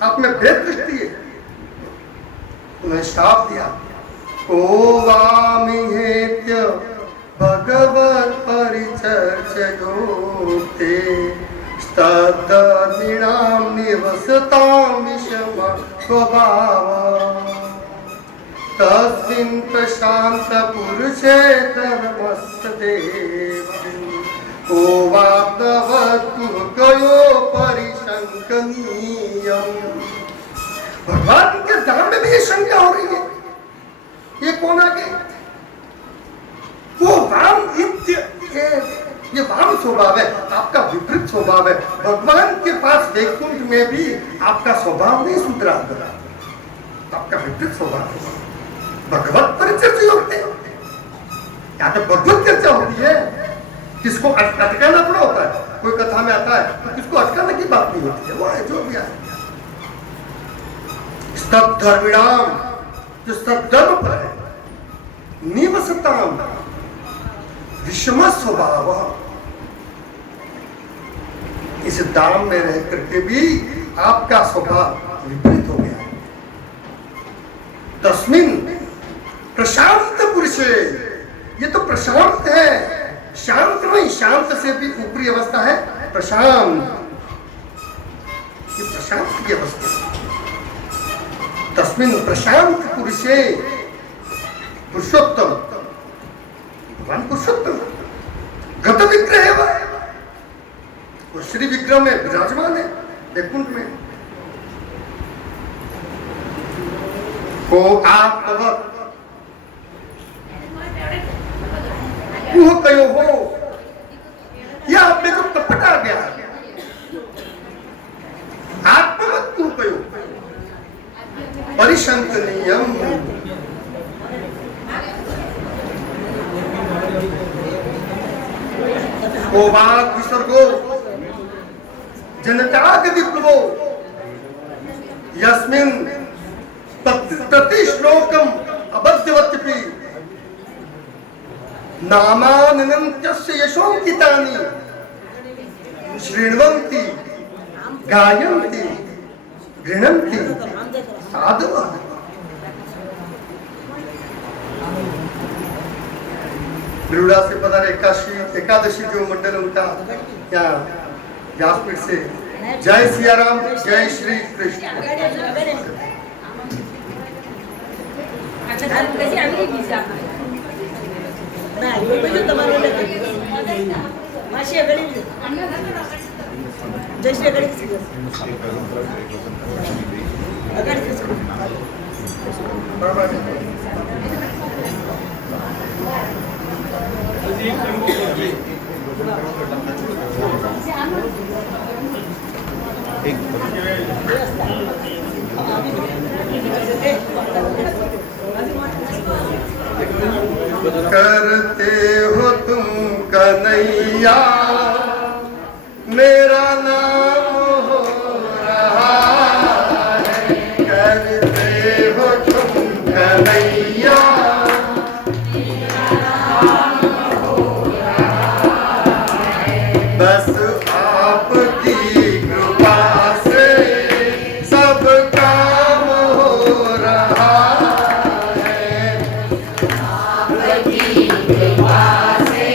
आप में भेद दृष्टि है। उन्हें श्राप दिया, कोवामिहेत्य भगवत परिचर्चयोते स्तद्दर्मिणां निवसतां विषमा स्वभाव तस्मिन् प्रशांत पुरुषे धर्मस्तदेव को वाप्तवतु गयो परिशंकनीयम्। भगवान के धाम में भी ये शंका हो रही है, ये कौन आ गए? वो वाम ये वाम स्वभाव है, आपका विपरीत स्वभाव है। भगवान के पास वैकुंठ में भी आपका स्वभाव नहीं सुधरा, आपका विपरीत स्वभाव है। भगवत परिचर्चा होते हैं, या तो भगवत चर्चा होती है, किसको अटकाना पड़ा होता है। कोई कथा में आता है तो किसको अटकाने की बात नहीं होती है, वो है जो भी है। धर्मिणाम जो सद्धर्म पर है, निवसताम विषम स्वभाव, इस दाम में रह करके भी आपका स्वभाव विपरीत हो गया। तस्मिन प्रशांत पुरुषे, ये तो प्रशांत है, शांत नहीं, शांत से भी ऊपरी अवस्था है प्रशांत, ये प्रशांत की अवस्था। तस्मिन प्रशांत पुरुषे, पुरुषोत्तम, भगवान पुरुषोत्तम गत विग्रह है, वो श्री विग्रह में विराजमान है वैकुंठ में। को आप कहो हो, या आप में जो कपट आ गया, आत्मवत तू कहो परिशंकनीयम। कोवाद विसर्गो जनताग विप्लवो यस्मिन् तति श्लोकम अबध्यवत्यपि नामानन्त्यस्य यशोंकितानि शृण्वन्ति गायन्ति गृह्णन्ति साधवः। बिरुड़ा से पता एकादशी जो मंडल उनका यहाँ व्यासपीठ से। जय सिया राम, जय श्री कृष्ण। करते हो तुम कन्हैया, मेरा नाम हो रहा है। करते हो तुम कन्हैया, बस आपकी कृपा से सब काम हो रहा है। आपकी कृपा से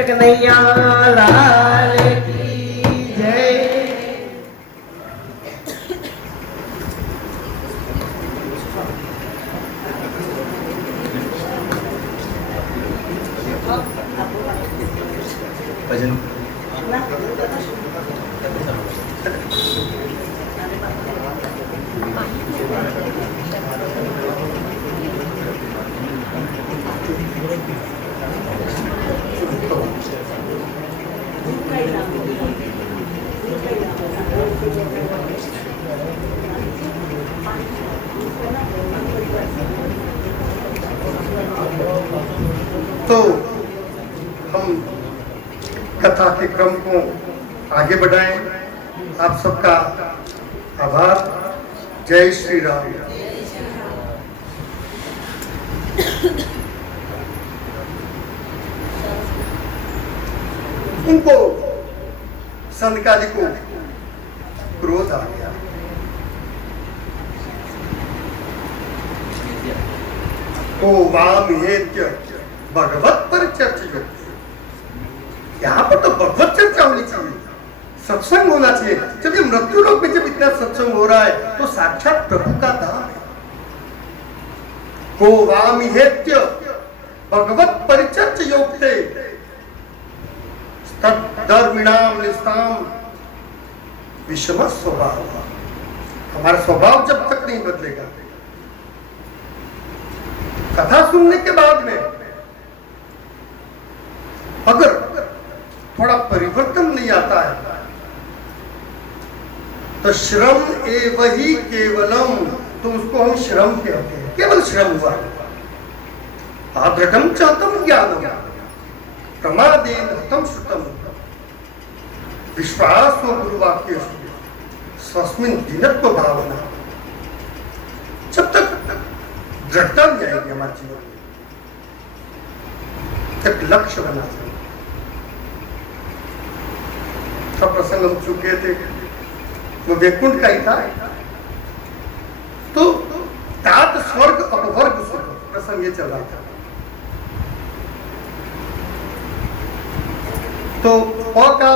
कन्हैया लाल की जय। कथा के क्रम को आगे बढ़ाएं। आप सबका आभार। जय श्री राम। उनको संतकाली को क्रोध आ गया। को वाम हेत्य भगवत परिचर्चा। यहाँ पर तो भगवत चर्चा होनी चाहिए, सत्संग होना चाहिए। जब ये मृत्यु लोक में जब इतना सत्संग हो रहा है तो साक्षात प्रभु का धाम है। को वाम हेत्य भगवत परिचर्चा योगते धर्मिणाम निष्ठाम विषम स्वभाव। हमारा स्वभाव जब तक नहीं बदलेगा, कथा सुनने के बाद में अगर थोड़ा परिवर्तन नहीं आता है तो श्रम एव ही केवलम, तो उसको हम श्रम कहते हैं। केवल श्रम हुआ। आदृढ़ चातम ज्ञानम प्रमादेन हतम श्रुतम विश्वास गुरुवाक्य स्वस्मिन दिनत्व भावना। जब तक दृढ़ता नहीं आएगी हमारे जीवन में, तक लक्ष्य बना चाहिए। सब प्रसंग हम चुके थे, वो वैकुंठ का ही था। तो तात स्वर्ग अपवर्ग सुख प्रसंग ये चल रहा था। तो अ का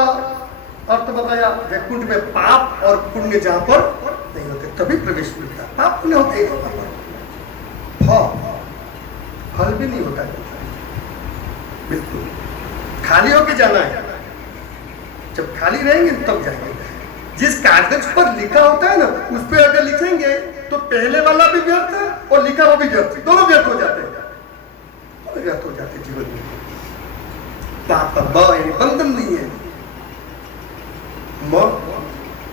अर्थ बताया, वैकुंठ में पाप और पुण्य जहां पर नहीं होते तभी प्रवेश मिलता। पाप पुण्य होते ही होता, फल भी नहीं होता। बिल्कुल खाली होके जाना है। जब खाली रहेंगे तब जाएंगे। जिस कागज पर लिखा होता है ना, उस पर अगर लिखेंगे तो पहले वाला भी व्यर्थ है और लिखा हुआ भी व्यर्थ, दोनों व्यर्थ हो जाते हैं। दोनों व्यर्थ हो जाते हैं जीवन में। बंधन नहीं है।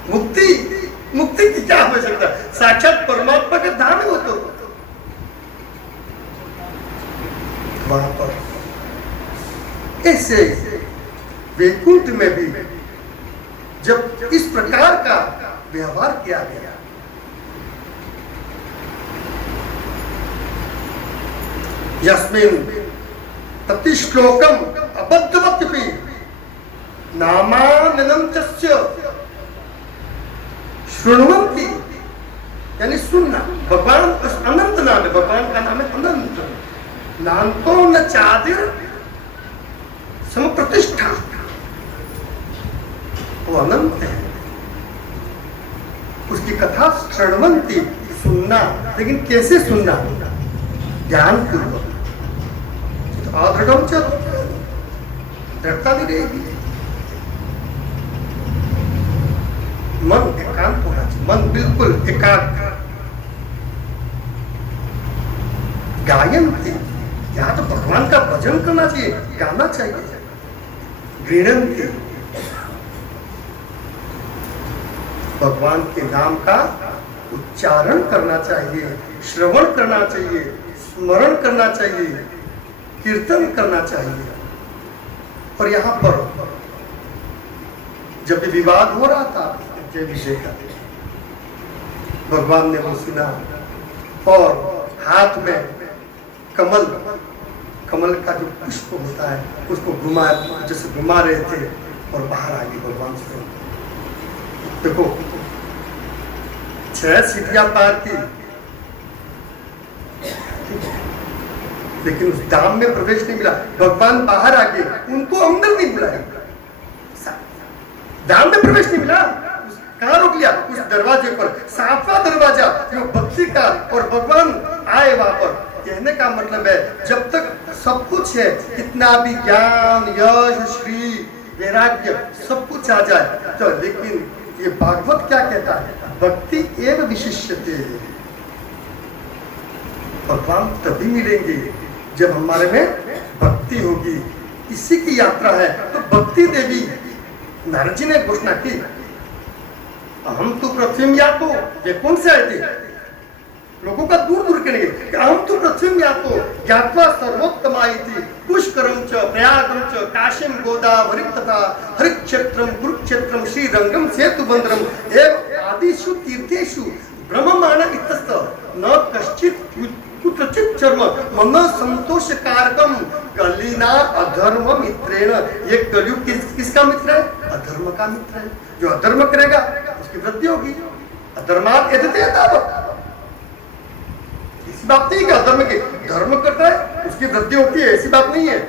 मुक्ति, मुक्ति की क्या आवश्यकता? साक्षात परमात्मा का धाम है वो तो। वहां पर ऐसे वैकुंठ में भी जब इस प्रकार का व्यवहार किया गया, यस्मिन प्रतिश्लोकम अबद्धवत्पि नामानंतस्य शृण्वन्ति, यानी सुनना। भगवान अनंत नाम है, भगवान का नाम है अनंत। नान्तो न चादिर समप्रतिष्ठा, वो अनंत है। उसकी कथा श्रवंती, सुनना। लेकिन कैसे सुनना? ज्ञान पूर्वक। आदृढ़ दृढ़ता नहीं रहेगी। मन एकांत होना चाहिए, मन बिल्कुल एकांत। गायन थी, यहाँ तो भगवान का भजन करना चाहिए, गाना चाहिए। गृणन थी, भगवान के नाम का उच्चारण करना चाहिए, श्रवण करना चाहिए, स्मरण करना चाहिए, कीर्तन करना चाहिए। और यहाँ पर जब विवाद हो रहा था जय विजय का, भगवान ने वो सुना और हाथ में कमल, कमल का जो पुष्प होता है उसको घुमा, जैसे घुमा रहे थे और बाहर आ गए भगवान से। देखो 6 सीढ़ियां पार की, लेकिन उस धाम में प्रवेश नहीं मिला। भगवान बाहर आ गए, उनको अंदर नहीं बुलाया। धाम में प्रवेश नहीं मिला। कहाँ रोक लिया? उस दरवाजे पर, 7वां दरवाजा जो भक्ति का, और भगवान आए वहां पर। कहने का मतलब है जब तक सब कुछ है, कितना भी ज्ञान, यश, श्री, वैराग्य सब कुछ आ जाए तो, लेकिन ये भागवत क्या कहता है? भक्ति एवं विशिष्यते। भगवान तभी मिलेंगे जब हमारे में भक्ति होगी। इसी की यात्रा है। तो भक्ति देवी, नारद जी ने घोषणा की, हम तो पृथ्वी में, या तो ये कौन से आए थे? लोगों का दूर दूर करेंगे कि हम तो पृथ्वी में आतो ज्ञात्वा सर्वोत्तमाई थी पुष्करम च प्रयागम च काशीम गोदावरी तथा हरिक्षेत्रम कुरुक्षेत्रम श्रीरंगम सेतुबंधरम एवं आदिषु तीर्थेषु ब्रह्ममाण इतस्त न कश्चित कुत्रचित चर्म मम संतोष कारकम कलिना अधर्म मित्रेण। ये कलयुग किसका मित्र है? अधर्म का मित्र है। जो अधर्म करेगा उसकी वृद्धि होगी। अधर्मात यदि ऐसी बात नहीं कि अधर्म के धर्म करता है उसकी वृद्धि होती है, ऐसी बात नहीं है।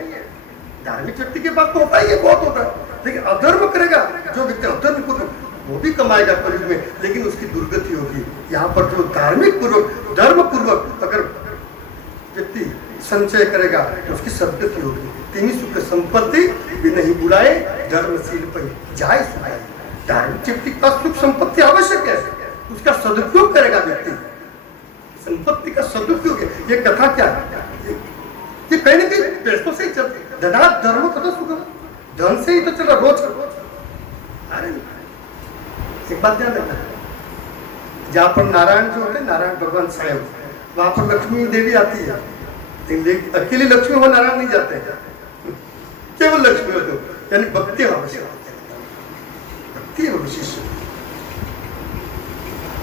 धार्मिक व्यक्ति के पास तो होता ही है, बहुत होता है, लेकिन अधर्म करेगा जो व्यक्ति अधर्म को वो भी कमाएगा कलयुग में, लेकिन उसकी दुर्गति होगी। यहाँ पर जो धार्मिक पूर्वक धर्म पूर्वक अगर व्यक्ति संचय करेगा तो उसकी सदगति होगी। तीन सुख संपत्ति भी नहीं बुलाए धर्मशील पर जाए सुनाए। धार्मिक व्यक्ति के पास सुख संपत्ति आवश्यक है, उसका सदुपयोग करेगा व्यक्ति। संपत्ति का सदुपयोग है। ये कथा क्या है? ये कहीं ना कहीं पैसों से ही चलती। धनात् धर्म कथा सुख, धन से ही तो चला रोज। अरे एक बात ध्यान रखना, जहाँ पर नारायण जो होते नारायण भगवान स्वयं, वहां पर लक्ष्मी देवी आती है, लेकिन अकेली लक्ष्मी वो नारायण नहीं जाते हैं, केवल लक्ष्मी होते, यानी भक्ति आवश्यक, भक्ति विशेष,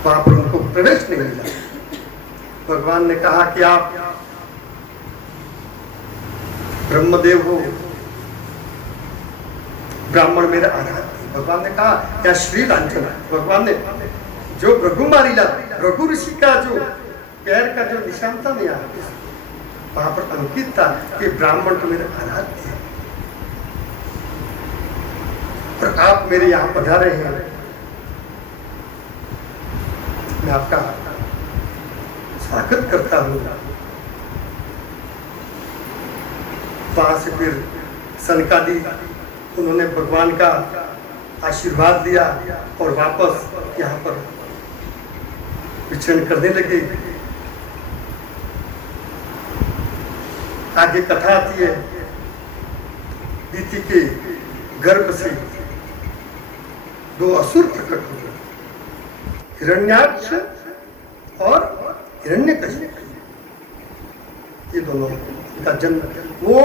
वहां पर उनको प्रवेश नहीं मिला। भगवान ने कहा कि आप ब्रह्मदेव हो, ब्राह्मण मेरे आराध्य। भगवान ने कहा क्या श्री लांछन, भगवान ने जो रघु मारीला रघु ऋषि का जो पैर का जो निशान था नहीं, वहां पर अंकित था कि ब्राह्मण तो मेरे आराध्य है और आप मेरे यहाँ पधारे हैं, मैं आपका स्वागत करता हूँ। वहां से फिर सनकादि उन्होंने भगवान का आशीर्वाद दिया और वापस यहाँ पर विचरण करने लगे। आगे कथा आती है, दीति के गर्भ से दो असुर प्रकट हुए, हिरण्याक्ष और हिरण्यकशिप। ये दोनों का जन्म, वो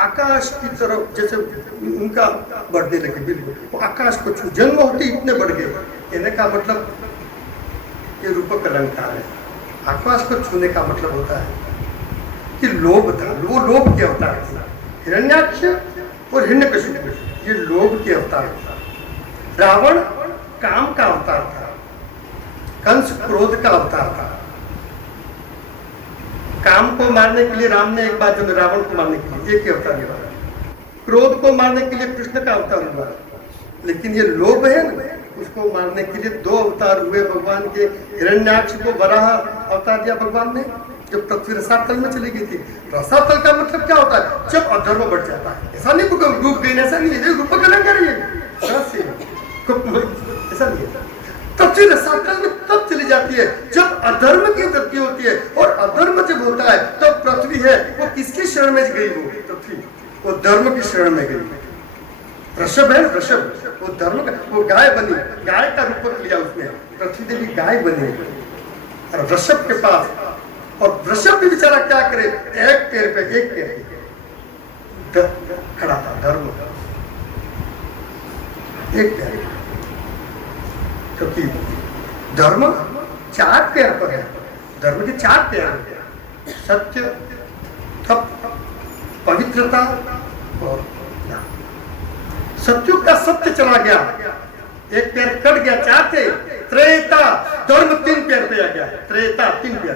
आकाश की तरफ जैसे उनका बढ़ने लगे, बिल्कुल वो आकाश को छू, जन्म होते इतने बढ़ गए। कहने का मतलब ये रूपक अलंकार है। आकाश को छूने का मतलब होता है कि लोभ था, वो लोभ के अवतार था। हिरण्याक्ष और हिरण्यकशिप ये लोभ के अवतार था। रावण काम का अवतार था, कंस क्रोध का अवतार था। काम को मारने के लिए राम ने एक बार जो रावण को मारने के लिए एक अवतार हुआ, क्रोध को मारने के लिए कृष्ण का अवतार हुआ, लेकिन ये लोभ है ना, उसको मारने के लिए दो अवतार हुए भगवान के। हिरण्याक्ष को वराह अवतार दिया भगवान ने, जब पृथ्वी रसातल में चली गई थी। रसातल का मतलब क्या होता है? जब अधर्म बढ़ जाता है। ऐसा नहीं डूब गई, ऐसा नहीं है, रूपक अलंकार है, ऐसा नहीं है। पृथ्वी रसातल में तब चली जाती है जब अधर्म की वृद्धि होती है, और अधर्म जब होता है तब तो पृथ्वी है वो किसकी शरण में गई? वो पृथ्वी वो धर्म की शरण में गई। वृषभ है, वृषभ वो धर्म का, वो गाय बनी, गाय का रूपक लिया उसने, पृथ्वी देवी गाय बनी और वृषभ के पास। और वृषभ भी बेचारा क्या करे, एक पैर पे खड़ा था, धर्म एक पैर, क्योंकि धर्म चार पैर पर है। धर्म के चार पैर हैं, सत्य, तप, पवित्रता और ज्ञान। सत्युग का सत्य चला गया, एक पैर कट गया, चार थे। त्रेता धर्म तीन पैर पे आ गया, त्रेता तीन पैर,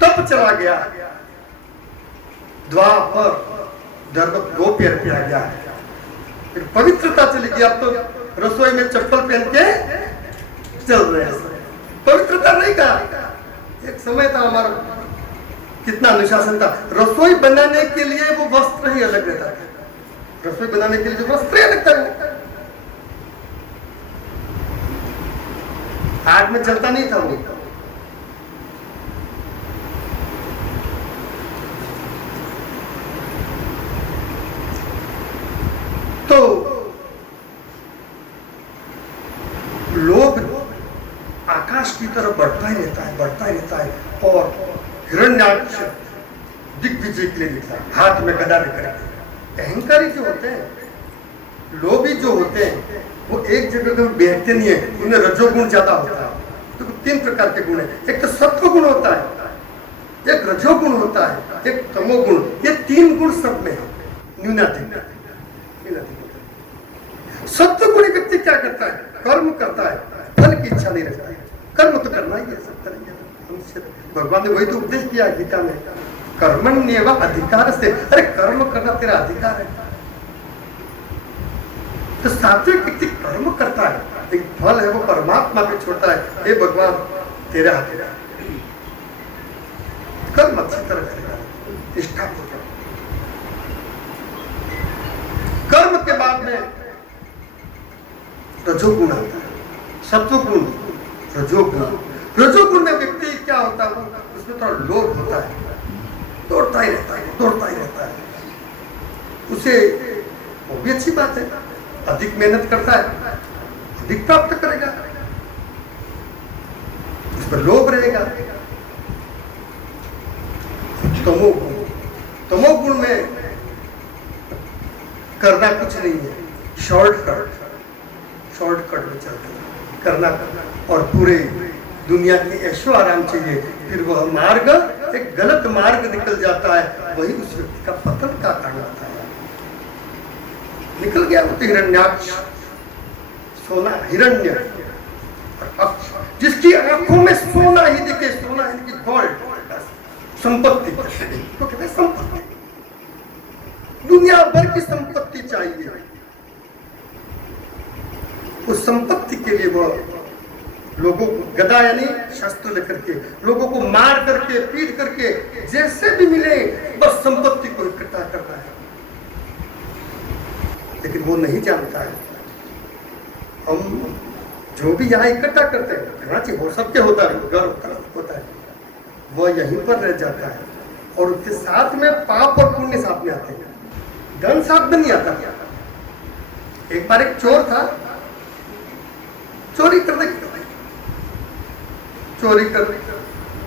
तप चला गया। द्वापर धर्म दो पैर पे आ गया, फिर पवित्रता चली गई। अब तो रसोई में चप्पल पहन के चल रहे हैं, पवित्रता नहीं कहा। एक समय था हमारा, कितना अनुशासन था। रसोई बनाने के लिए वो वस्त्र ही अलग रहता था, रसोई बनाने के लिए जो वस्त्र ही अलग था, आग में जलता नहीं था वो। तो लोभ आकाश की तरफ बढ़ता ही रहता है, बढ़ता ही रहता है। और हिरण्याक्ष दिग्विजय के लिए निकला, हाथ में गदा लेकर के। अहंकारी जो होते हैं, लोभी जो होते हैं, वो एक जगह पर बैठते नहीं है, उनमें रजोगुण ज्यादा होता है। तो 3 प्रकार के गुण है, एक तो सत्व गुण होता है, एक रजोगुण होता है, एक तमोगुण। ये 3 गुण सब में है, न्यूनाधिक। सत्व गुणी व्यक्ति क्या करता है? कर्म करता है, फल की इच्छा नहीं रखता है। कर्म तो करना ही है, सब करेंगे। भगवान ने वही तो उपदेश किया गीता में, कर्मण्येव अधिकार से। अरे कर्म करना तेरा अधिकार है। तो सात्विक व्यक्ति कर्म करता है, एक फल है वो परमात्मा पे छोड़ता है। हे भगवान तेरे हाथ है, कर्म अच्छी तरह करेगा, निष्ठा पूर्वक। कर्म के बाद में रजोगुण आता है, सत्वगुण, रजोगुण। रजोगुण में व्यक्ति क्या होता है, उसमें थोड़ा लोभ होता है, दौड़ता ही रहता है, दौड़ता ही रहता है। उसे वो भी अच्छी बात है, अधिक मेहनत करता है, अधिक प्राप्त करेगा, उस पर लोभ रहेगा। तमोगुण, तमोगुण में करना कुछ नहीं है, शॉर्टकट में चलते हैं, करना और पूरे दुनिया की ऐशो आराम चाहिए। फिर वह मार्ग एक गलत मार्ग निकल जाता है, वही उस व्यक्ति का पतन का कारण होता है। निकल गया वो तो हिरण्याक्ष, सोना, हिरण्य और अक्ष, जिसकी आंखों में सोना ही दिखे, सोना ही दिखे, गोल्ड, संपत्ति तो कहते हैं संपत्ति, दुनिया भर की संपत्ति चाहिए। उस संपत्ति के लिए वो लोगों को गदा यानी शस्त्र लेकर के, लोगों को मार करके, पीट करके, जैसे भी मिले बस संपत्ति को इकट्ठा करता है। लेकिन वो नहीं जानता है, हम जो भी यहाँ इकट्ठा करते हैं, करना चाहिए, हो सबके होता है, गर्व होता है, वो यहीं पर रह जाता है। और उसके साथ में पाप और पुण्य साथ में आते हैं, धन साथ में नहीं आता। एक बार एक चोर था, चोरी कर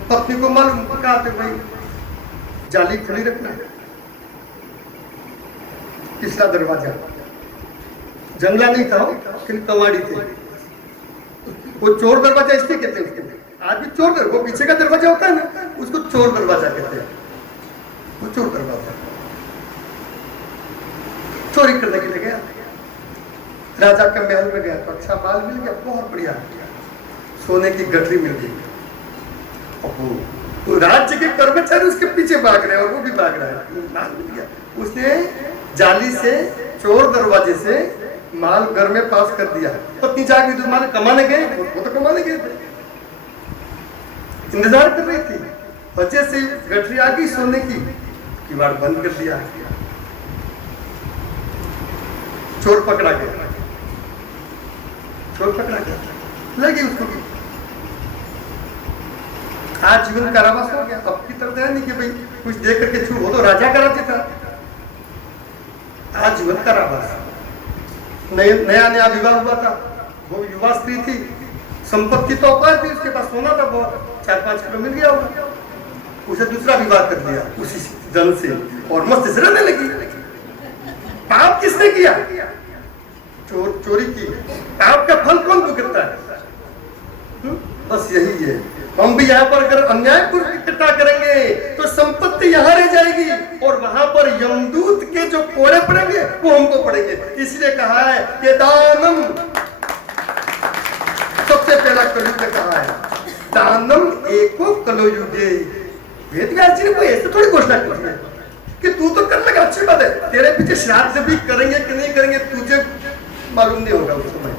पत्नी को मालूम, कहा भाई जाली खुली रखना है, पिछला दरवाजा, जंगला नहीं था, कवाड़ी थे। वो चोर दरवाजा इसलिए कहते हैं, उसके आज भी चोर दरवाजा, वो पीछे का दरवाजा होता है ना, उसको चोर दरवाजा कहते हैं। वो चोर दरवाजा चोरी करने के लिए गया, राजा के महल में गया तो अच्छा माल मिल गया, बहुत बढ़िया, सोने की गठरी मिल गई। वो राज्य के कर्मचारी उसके पीछे भाग रहे हैं और वो भी भाग रहा है, माल मिल गया। उसने जाली से, चोर दरवाजे से माल घर में पास कर दिया। पत्नी जाके तो माल कमाने गए, वो तो कमाने गए थे, इंतजार कर रही थी, वजह से गठरी आ गई सोने की, किवाड़ बंद कर दिया, चोर पकड़ा गया, लगी उसको आज जीवन कारावास हो गया। अब की तरह है नहीं कि भाई कुछ देख करके छूट, हो तो राजा कराते था, आज जीवन कारावास। नया विवाह हुआ था, वो युवा स्त्री थी, संपत्ति तो अपार थी, उसके पास सोना था बहुत, 4-5 किलो मिल गया होगा, उसे दूसरा विवाह कर दिया उसी धन से और मस्त से रहने लगी। पाप किसने किया? चोरी की। पाप का फल कौन भुगतता है? बस यही है। हम भी यहाँ पर अगर अन्यायपूर्वक इकट्ठा करेंगे तो संपत्ति यहाँ रह जाएगी और वहां पर यमदूत के जो कोड़े पड़ेंगे वो हमको पड़ेंगे। इसलिए कहा है कि दानम, सबसे पहला कलयुग में कहा है दानम एको कलयुगे। वेदव्यास जी ने कोई ऐसे थोड़ी घोषणा की है कि तू तो कर लेगा, अच्छी बात है, तेरे पीछे श्राद्ध भी करेंगे कि नहीं करेंगे तुझे मालूम नहीं होगा उस समय।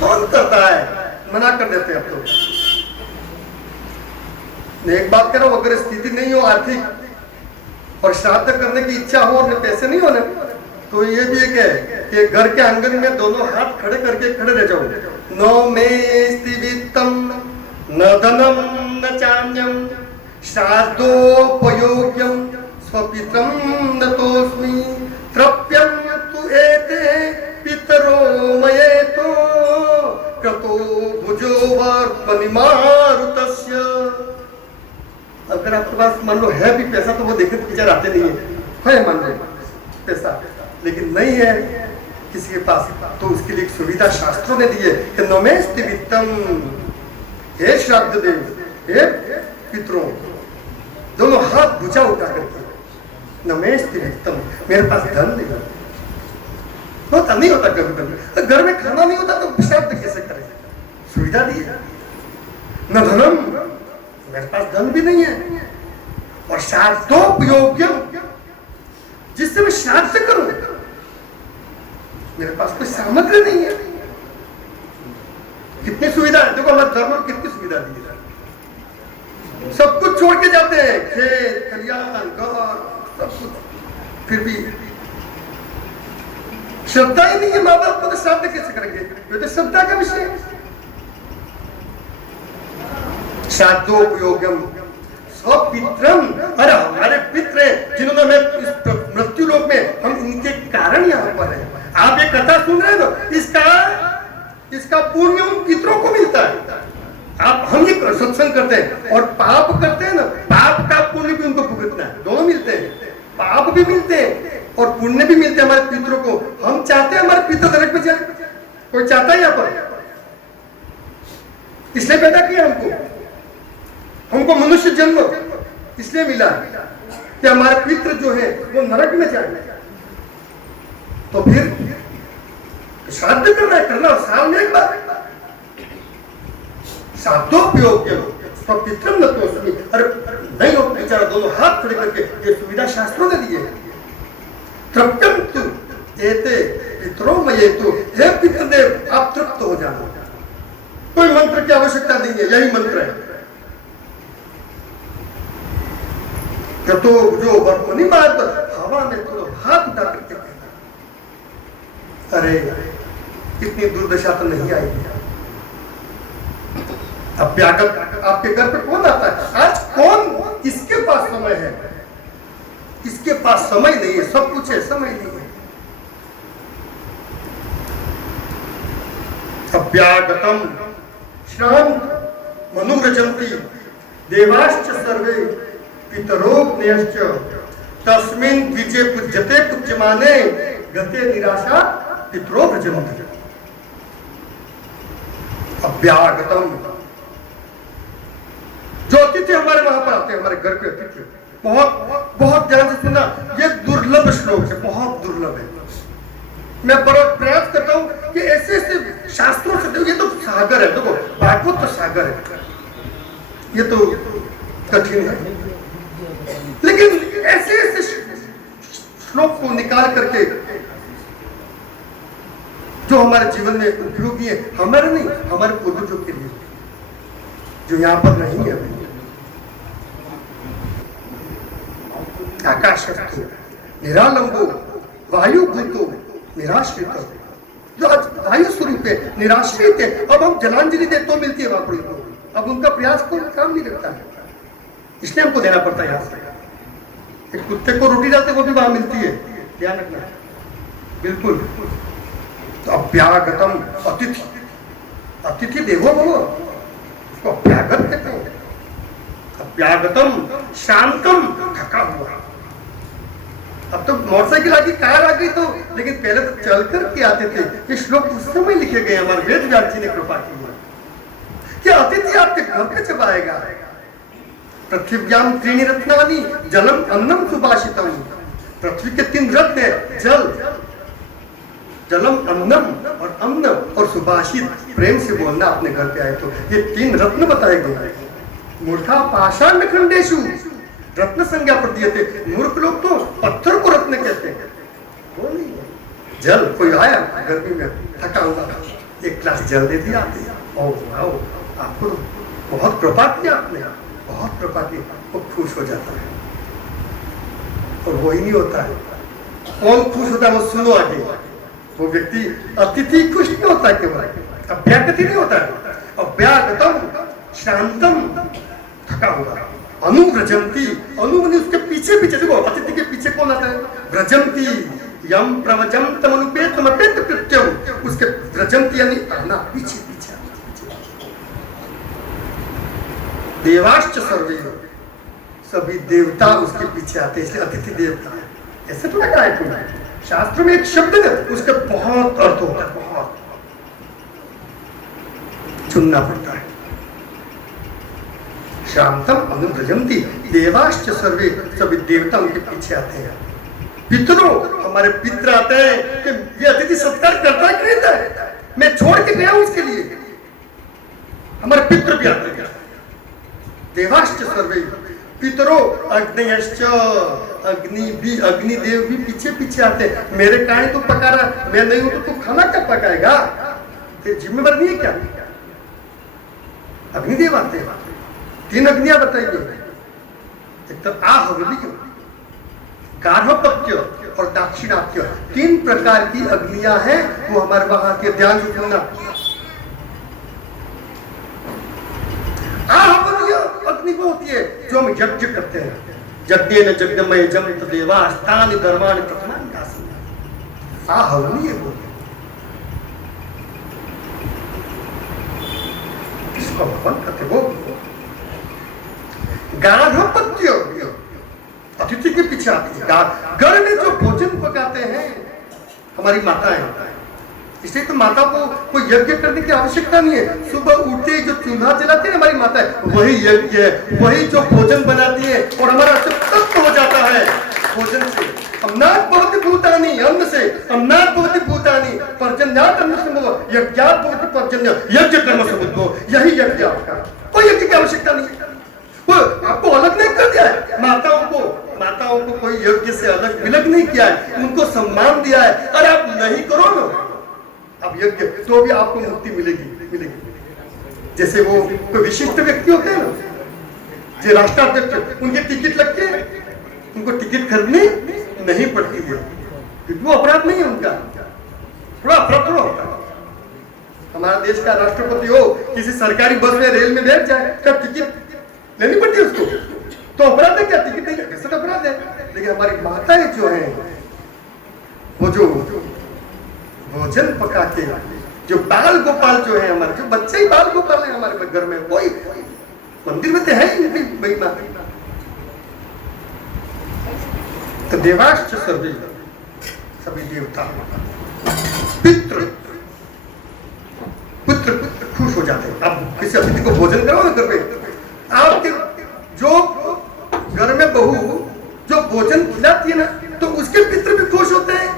कौन करता है? मना कर देते हैं। अब तो एक बात करो, अगर स्थिति नहीं हो आर्थिक और श्राद्ध करने की इच्छा हो और पैसे नहीं होने, तो ये भी एक है कि घर के आंगन में दोनों हाथ खड़े करके खड़े रह जाओ। नो मेस्ति वित्तम न धनम न चान्यम श्राद्धोपयोग्यम स्वपित्रम न तोस्मि तृप्यम तु एते पितरो मयेतो क्रतो बनिमारुतस्य। अगर आपके पास मान लो है भी पैसा तो वो देखने विचार आते नहीं है मान लो पैसा, लेकिन नहीं है किसी के पास, तो उसके लिए एक सुविधा शास्त्रों ने दी है कि नमेस्ति वित्तम, हे श्राद्ध देव, हे पितरों, दोनों हाथ भुजा उठा करके नमेस्ति वित्तम, मेरे पास धन नहीं है, होता नहीं होता कभी कभी, घर में खाना नहीं होता तो श्राद्ध कैसे करें, सुविधा दी है। न धनम, मेरे पास धन भी नहीं है, और श्राद्धोपयोग्यम, जिससे मैं श्राद्ध करूं मेरे पास कोई सामग्री नहीं है। कितनी सुविधा है, देखो हमारे धर्म में कितनी सुविधा दी है, सब कुछ छोड़ के जाते हैं, खेत खलियान घर सब कुछ, फिर भी श्रद्धा ही नहीं है। माँ बाप को तो श्राद्ध कैसे करेंगे, ये तो श्रद्धा का विषय है। श्राद्धोपयोगम स्वपित्रम, अरे हमारे पित्र जिन्होंने हमें इस मृत्यु लोक में, हम इनके कारण यहाँ पर है। आप ये कथा सुन रहे हो, इसका पुण्य उन पितरों को मिलता है। आप हम ये सत्संग करते हैं और पाप करते हैं ना, पाप का पुण्य भी उनको भुगतना है, दोनों मिलते हैं, पाप भी मिलते हैं और पुण्य भी मिलते हैं हमारे पितरों को। हम चाहते हैं हमारे पितर नरक में जाए, कोई चाहता है यहाँ पर? इसलिए पैदा किया हमको मनुष्य जन्म इसलिए मिला कि हमारे पितर जो है वो नरक में जाए। तो फिर श्राद्ध करना साल में एक बार, श्राद्धोपयोग पितरम न तोस्मि। अरे नहीं हो बेचारा, दोनों हाथ खड़े करके ये सुविधा शास्त्रों ने दी है। तृप्तम तु एते पितरो मयेतु, हे पितृदेव आप तृप्त हो जाना, कोई मंत्र की आवश्यकता नहीं है, यही मंत्र है। तो जो वर्तमानी बात हवा में थोड़ा हाथ उठा करके कहना, अरे इतनी दुर्दशा तो नहीं आएगी। अब आपके घर पे कौन आता है आज? कौन, किसके पास समय है? किसके पास समय नहीं है? सब कुछ है, समय नहीं है। अभ्यागतम श्रांत मनुव्रजंती देवाश्च सर्वे पितरोग्नेश्च तस्मिन् द्विजे पूज्यते पूज्यमाने गते निराशा पितरो व्रजन्ति। अभ्यागतम, जो अतिथि हमारे वहां पर आते हैं, हमारे घर पे अतिथि, बहुत बहुत ध्यान से सुनना, ये दुर्लभ श्लोक है, बहुत दुर्लभ है। मैं बड़ा प्रयास करता हूं कि ऐसे ऐसे शास्त्रों से, ये तो सागर है, देखो भागवत तो सागर है, ये तो कठिन है, लेकिन ऐसे ऐसे श्लोक को निकाल करके जो हमारे जीवन में उपयोगी है, हमारे नहीं, हमारे पूर्वजों के लिए, जो यहाँ पर नहीं है। आकाशस्थो निरालंबो वायुभूतो निराश्रित, जो आज वायु स्वरूप है, निराश्रित है। अब हम जलांजलि दे तो मिलती है वहां पर, अब उनका प्रयास को काम नहीं करता है, इसलिए हमको देना पड़ता है। यहाँ से एक कुत्ते को रोटी डालते वो भी वहां मिलती है, ध्यान रखना बिल्कुल। तो अभ्यागतम अतिथि, अतिथि देवो भव, उसको अभ्यागत कहते हैं। अभ्यागतम शांतम, थका हुआ। अब तो मोटरसाइकिल आ गई, कार आ गई, तो लेकिन पहले तो चल कर के आते थे। ये श्लोक उस समय लिखे गए, हमारे वेद व्यास जी ने कृपा की है कि अतिथि आपके घर पे जब आएगा, पृथ्व्याम त्रीणि रत्नानि जलम अन्नम सुभाषितम, पृथ्वी के 3 रत्न है, जल, जलम, अन्नम और अन्न और सुभाषित, प्रेम से बोलना अपने घर पे आए तो। ये 3 रत्न बताए गए। मूर्खा पाषाण खंडेशु रत्न संज्ञा पर दिए थे, मूर्ख लोग तो पत्थर को रत्न कहते हैं। वो नहीं है जल। कोई आया गर्मी में थका हुआ, 1 ग्लास जल दे दिया, आओ आपको बहुत कृपा किया आपने, बहुत कृपा की, वो खुश हो जाता है। और वो ही नहीं होता है, कौन खुश होता है वो सुनो आगे। वो व्यक्ति अतिथि खुश नहीं होता, केवल अभ्यागति नहीं होता है। अभ्यागतम शांतम, थका हुआ। अनुव्रजंती, अनु ने उसके पीछे पीछे, देखो अतिथि के पीछे कौन आता है? व्रजंती यम प्रवजंतम अनुपेतम अपेत कृत्यम, उसके व्रजंती यानी आना, पीछे पीछे। देवाश्च सर्वे, सभी देवता उसके पीछे आते हैं, इसलिए अतिथि देवता है। ऐसे थोड़ा क्या है कोई, शास्त्र में एक शब्द है उसका बहुत अर्थ होता है, बहुत चुनना पड़ता है। शांतम अनुव्रजंती देवाश्च सर्वे, सभी देवता उनके पीछे आते हैं। पितरों, हमारे पितर आते हैं कि ये अतिथि सत्कार करता है कि नहीं करता है? मैं छोड़ के गया हूं उसके लिए, हमारे पितर भी आते हैं। देवाश्च सर्वे पितरों, अग्नयश्च, अग्निदेव भी पीछे पीछे आते हैं। मेरे कारण तो पका रहा, मैं नहीं हूं तो तू खाना क्या पकाएगा? तेरी जिम्मेवार नहीं है क्या? अग्निदेव आते हैं। 3 अग्नियां बताइए, एक तो आहवनीय, गार्हपत्य और दाक्षिणात्य, 3 प्रकार की अग्नियां हैं। वो हमारे वहां के ध्यान से सुनना। आहवनीय अग्नि वो होती है जो हम यज्ञ करते हैं, यज्ञेन यज्ञमय जमत देवास्तानि धर्माणि प्रथमानि दासि। आहवनीय वो इसको हवन करते वो। गार्हपत्य अतिथि के पीछे आती है। घर में जो भोजन पकाते हैं हमारी माताएं, इसलिए तो माता को कोई यज्ञ करने की आवश्यकता नहीं है। सुबह उठते जो चूल्हा जलाती है हमारी माता है, वही यज्ञ है, वही जो भोजन बनाती है और हमारा तृप्त हो जाता है भोजन से। अन्नात् भवति भूतानि, अन्न से अन्नात् भवति भूतानि, पर्जन्यात् अन्न समो यज्ञात् भवति पर्जन्य, यज्ञ कर्म समुद्भव, यही यज्ञ आपका। कोई यज्ञ की आवश्यकता नहीं है, वो आपको अलग नहीं कर दिया है। माताओं को कोई यज्ञ से अलग विलग नहीं किया है, उनको सम्मान दिया है। अरे आप नहीं करो ना अब यज्ञ, तो भी आपको मुक्ति मिलेगी। जैसे वो कोई विशिष्ट व्यक्ति होते हैं ना, जो राष्ट्राध्यक्ष, उनके टिकट लगते हैं, उनको टिकट खरीदनी नहीं पड़ती है, वो अपराध नहीं है उनका, थोड़ा अपराध थोड़ा होता है। हमारा देश का राष्ट्रपति हो, किसी सरकारी बस में रेल में बैठ जाए, क्या टिकट लेनी पड़ती है उसको? तो अपराध है क्या? टिकट नहीं है, कैसे अपराध है? लेकिन हमारी माताएं जो है, वो जो भोजन पका के, जो बाल गोपाल जो है, हमारे जो बच्चे ही बाल गोपाल है हमारे घर में, वही मंदिर में तो है ही महिमा। तो देवाश्च सर्वे, सभी देवता, पितृ पुत्र खुश हो जाते हैं। अब किसी अतिथि को भोजन करो ना घर में, आपके जो घर में बहू जो भोजन खिलाती है ना, तो उसके पितृ भी खुश होते हैं।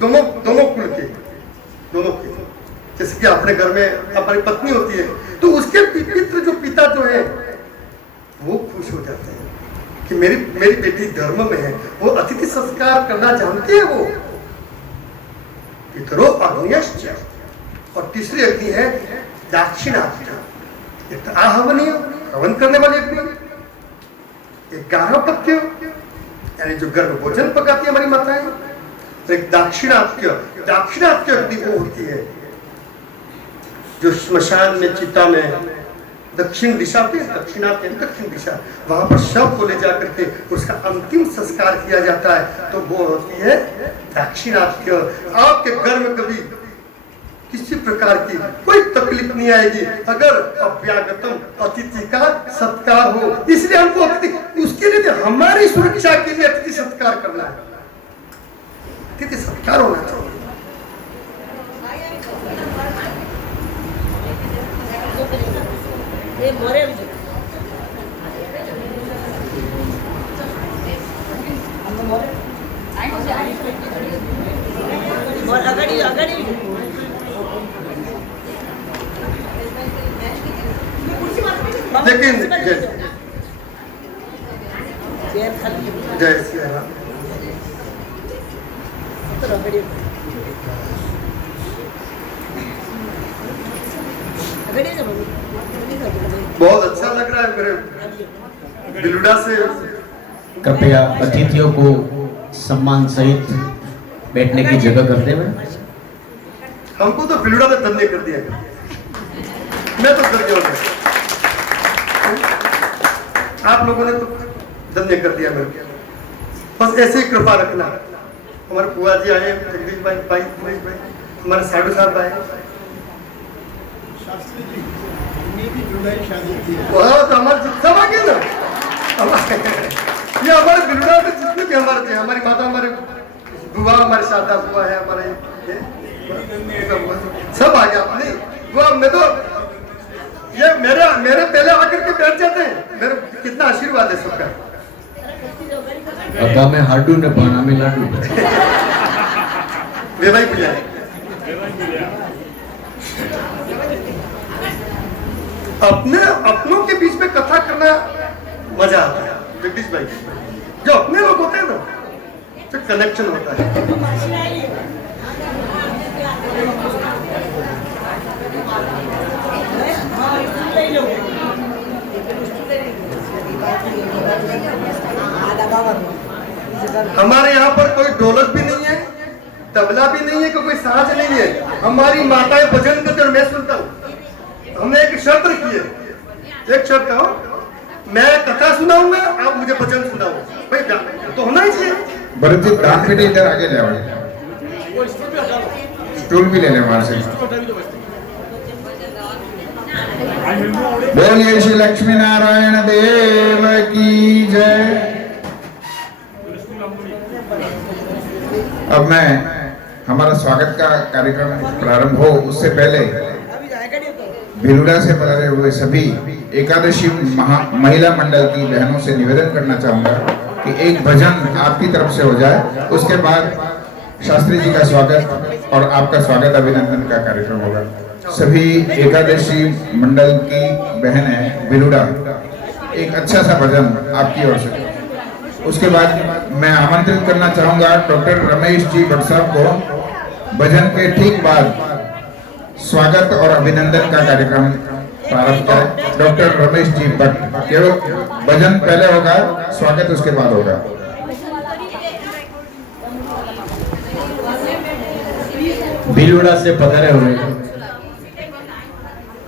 दोनों कुल के, दोनों के, जैसे कि अपने घर में हमारी पत्नी होती है, तो उसके पितृ जो पिता जो है वो खुश हो जाते हैं कि मेरी बेटी धर्म में है, वो अतिथि संस्कार करना जानती है। वो पितरो अग्नियश्च, और तीसरी अग्नि है दाक्षिणात्य। एक तो आहवनीय, हवन करने वाली अग्नि, एक गार्हपत्य यानी जो गर्भ भोजन पकाती है हमारी माताएं, तो एक दाक्षिणात्य अग्नि वो होती है जो श्मशान में, चिता में दक्षिण दिशा पे, दक्षिण दिशा, वहां पर शव को ले जाकर के उसका अंतिम संस्कार किया जाता है, तो वो होती है दाक्षिणात्य। आपके घर में कभी किसी प्रकार की कोई तकलीफ नहीं आएगी अगर अभ्यागतम अतिथि का सत्कार हो। इसलिए हमको अतिथि, उसके लिए हमारी सुरक्षा के लिए अतिथि सत्कार करना है, अतिथि सत्कार होना चाहिए। लेकिन जय श्री राम, बहुत अच्छा लग रहा है मेरे बिलुड़ा से। कृपया अतिथियों को सम्मान सहित बैठने की जगह कर दें। हमको तो बिलुड़ा में धन्य कर दिया, मैं तो कर गया, आप लोगों ने तो धन्य कर दिया मेरे को। बस ऐसे ही कृपा रखना। हमारे बुआ जी आए, जगदीश भाई, दिनेश भाई, हमारे साधु साहब आए, वहाँ तो हमारे सब आ गए ना। ये हमारे बिरुड़ा में जितने भी हमारे थे, हमारी माता, हमारे बुआ, हमारे शारदा बुआ है, हमारे सब आ गया। नहीं बुआ, मैं तो ये मेरे पहले आकर के बैठ जाते हैं। मेरे कितना आशीर्वाद है सबका। अब्बा में हाडू ने पाना में लाडू। वे भाई बुझाए अपनों के बीच में कथा करना मजा आता है जगदीश भाई। जो अपने लोग होते हैं ना, तो कनेक्शन होता है। हमारे यहाँ पर कोई ढोलक भी नहीं है, तबला भी नहीं है, कोई साज नहीं है। हमारी माताएं भजन करते और मैं सुनता हूँ। हमने एक शर्त रखी है, एक शर्त कहो, मैं कथा सुनाऊंगा, आप मुझे भजन सुनाओ। भाई तो होना ही चाहिए। भरत जी दान पेटी इधर आगे ले आओ, स्टूल भी ले ले वहां से। बोलिए श्री लक्ष्मी नारायण देव की जय। अब मैं हमारा स्वागत का कार्यक्रम प्रारंभ हो उससे पहले भिलुड़ा से पधारे हुए सभी एकादशी महिला मंडल की बहनों से निवेदन करना चाहूंगा कि एक भजन आपकी तरफ से हो जाए, उसके बाद शास्त्री जी का स्वागत और आपका स्वागत अभिनंदन का कार्यक्रम होगा। सभी एकादशी मंडल की बहनें भिलुड़ा एक अच्छा सा भजन आपकी ओर से। उसके बाद मैं आमंत्रित करना चाहूंगा डॉक्टर रमेश जी भट्ट साहब को भजन के ठीक बाद स्वागत और अभिनंदन का कार्यक्रम प्रारंभ करें। डॉक्टर रमेश जी भट्ट, केवल भजन पहले होगा, स्वागत उसके बाद होगा। भिलुड़ा से पधारे हुए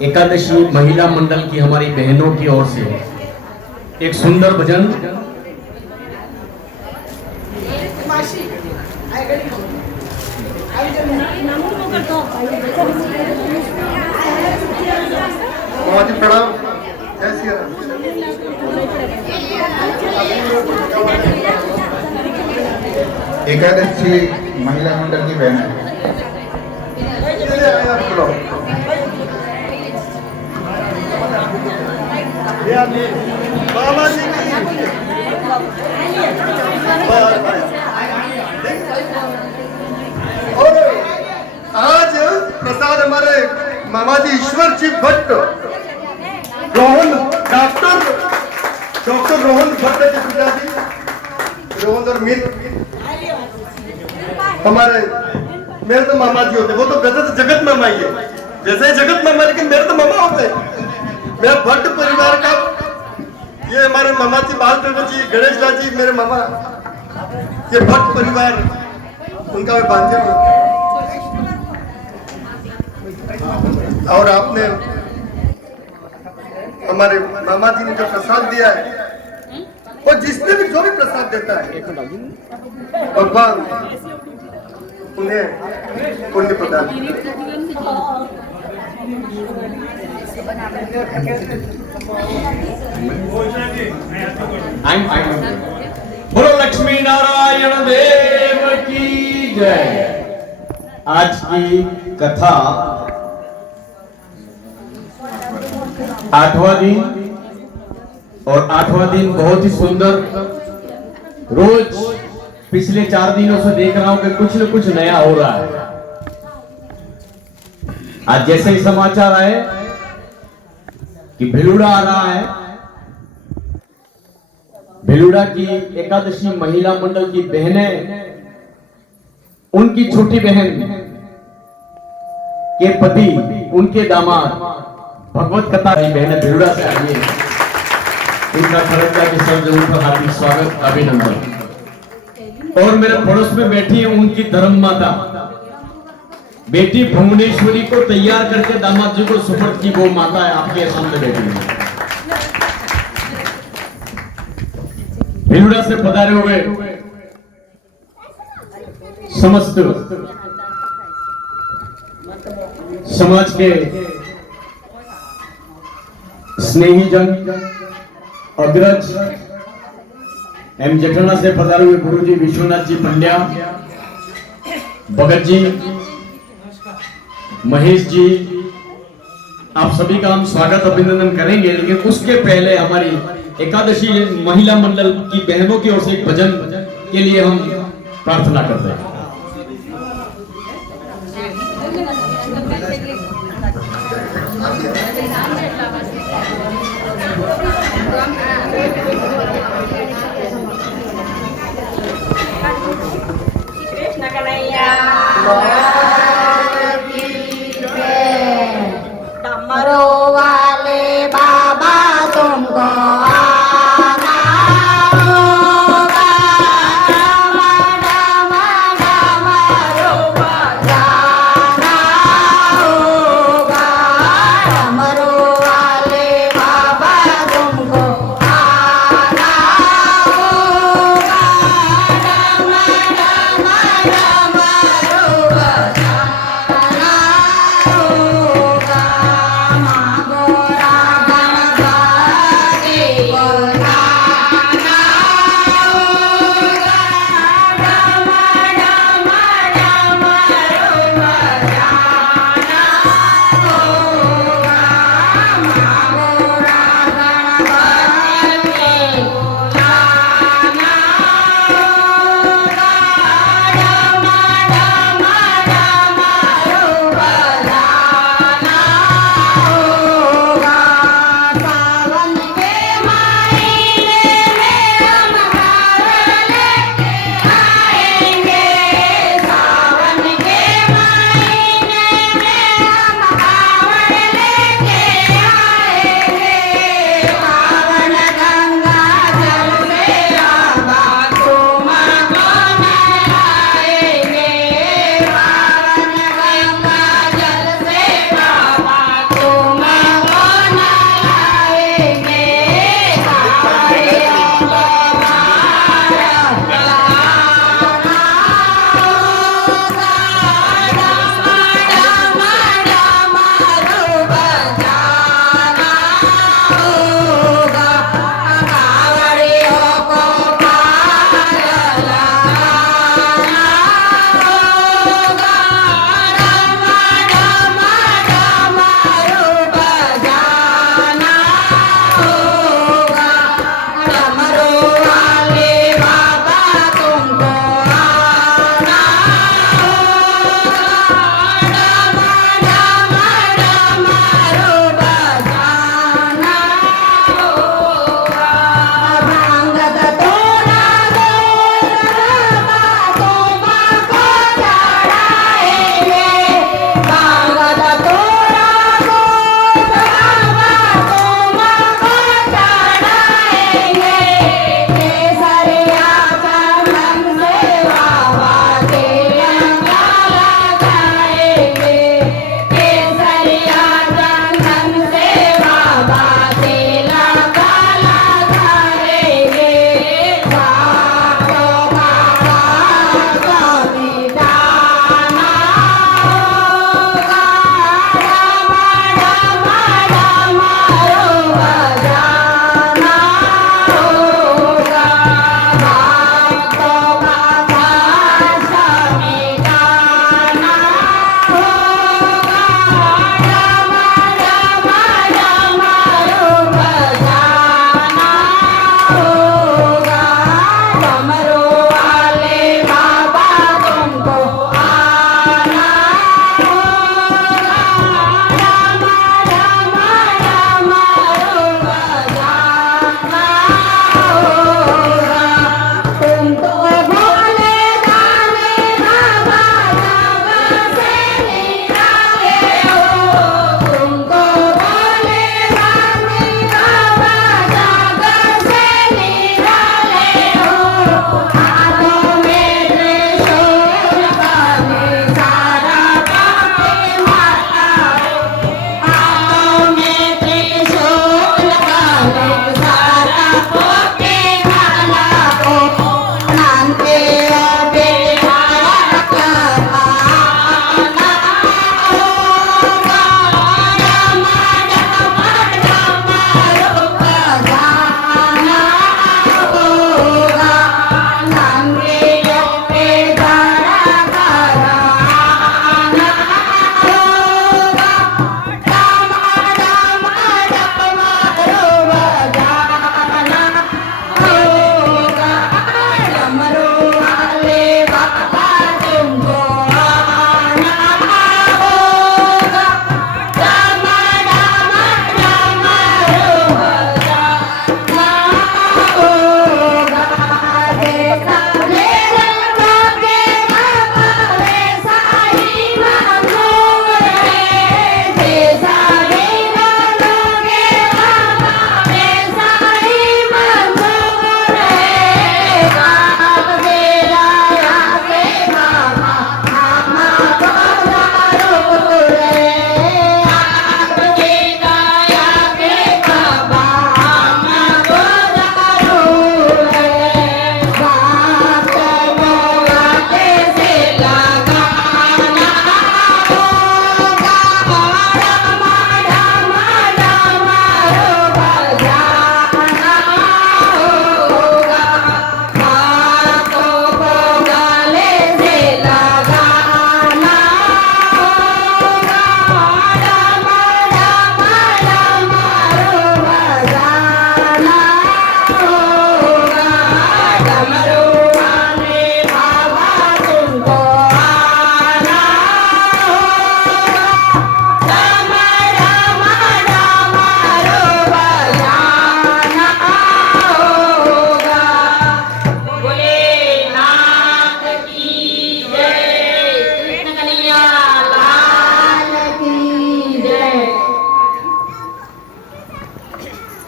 एकादशी महिला मंडल की हमारी बहनों की ओर से एक सुंदर भजन प्रणाम। जय श्री राम। एकादशी महिला मंडल की बहन बाबा जी और आज प्रसाद हमारे मामा जी ईश्वर जी भट्ट, रोहन डॉक्टर रोहन भट्ट के पिताजी रोहन और मीर हमारे, मेरे तो मामा जी होते। वो तो वैसे तो जगत मामा ही है, वैसे ही जगत मामा, लेकिन मेरे तो मामा होते। मैं भट्ट परिवार का, ये हमारे मामा जी बाल प्रभु जी, गणेश लाल जी मेरे मामा, ये भट्ट परिवार उनका मैं बांझे हूँ। और आपने हमारे मामा जी ने जो प्रसाद दिया है, और जिसने भी जो भी प्रसाद देता है भगवान उन्हें पुण्य प्रदान। बोलो लक्ष्मी नारायण देव की जय। आज की कथा 8वां दिन, और 8वां दिन बहुत ही सुंदर। रोज पिछले 4 दिनों से देख रहा हूं कि कुछ न कुछ नया हो रहा है। आज जैसे ही समाचार आए कि भिलुड़ा आ रहा है, भिलुड़ा की एकादशी महिला मंडल की बहनें, उनकी छोटी बहन के पति, उनके दामाद भगवत कथा की बहनें भिलुड़ा से आई है। इनका खरंजा के शब्द उनका हार्दिक स्वागत अभिनंदन। और मेरे पड़ोस में बैठी है उनकी धर्म माता बेटी भुवनेश्वरी को तैयार करके दामाद जी को सुपुर्द की वो माता है, आपके सामने बैठी है। भिलुड़ा से पधारे हुए समस्त समाज के स्नेहीजन अग्रज एम जेठाणा से पधारे हुए गुरुजी विश्वनाथ जी पंड्या, भगत जी, महेश जी, आप सभी का हम स्वागत अभिनंदन करेंगे। लेकिन उसके पहले हमारी एकादशी महिला मंडल की बहनों की ओर से एक भजन के लिए हम प्रार्थना करते हैं। कृष्ण कन्हैया डमरू वाले बाबा तुमको आना होगा, डमरू बजाना होगा, डमरू वाले बाबा तुमको आना होगा, डमरू बजाना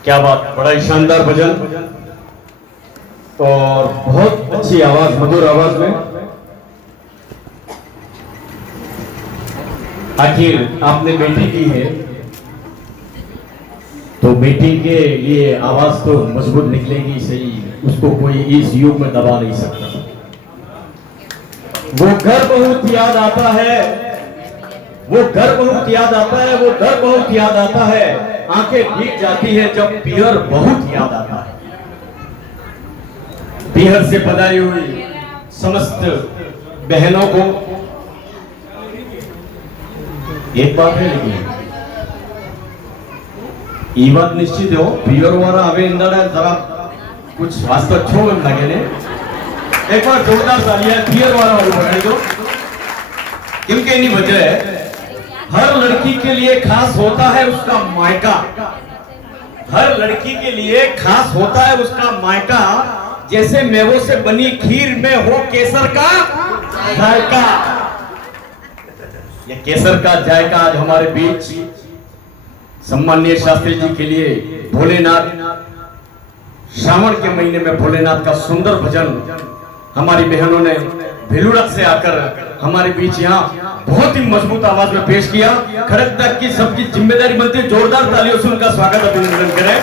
क्या बात, बड़ा ही शानदार भजन और बहुत अच्छी आवाज, मधुर आवाज में। आखिर आपने बेटी की है तो बेटी के लिए आवाज तो मजबूत निकलेगी सही, उसको कोई इस युग में दबा नहीं सकता। वो घर बहुत याद आता है, वो घर बहुत याद आता है, वो घर बहुत याद आता है, आंखें भीग जाती है जब पियर बहुत याद आता है। पियर से पधारी हुई समस्त बहनों को एक बात है, लेकिन ये बात निश्चित हो पियर वाला अवे इंदर जरा कुछ वास्तव छो में लगे ने एक बार जोरदार तालियां पियर वाला और बढ़ाई दो, क्योंकि इन्हीं वजह है हर लड़की के लिए खास होता है उसका मायका, हर लड़की के लिए खास होता है उसका मायका। जैसे मेवों से बनी खीर में हो केसर का जायका, ये केसर का जायका आज हमारे बीच सम्माननीय शास्त्री जी के लिए भोलेनाथ, श्रावण के महीने में भोलेनाथ का सुंदर भजन हमारी बहनों ने भिलुड़ा से आकर हमारे बीच यहाँ बहुत ही मजबूत आवाज में पेश किया। खड़क तक की सबकी जिम्मेदारी बनती है, जोरदार तालियों से उनका स्वागत अभिनंदन करें।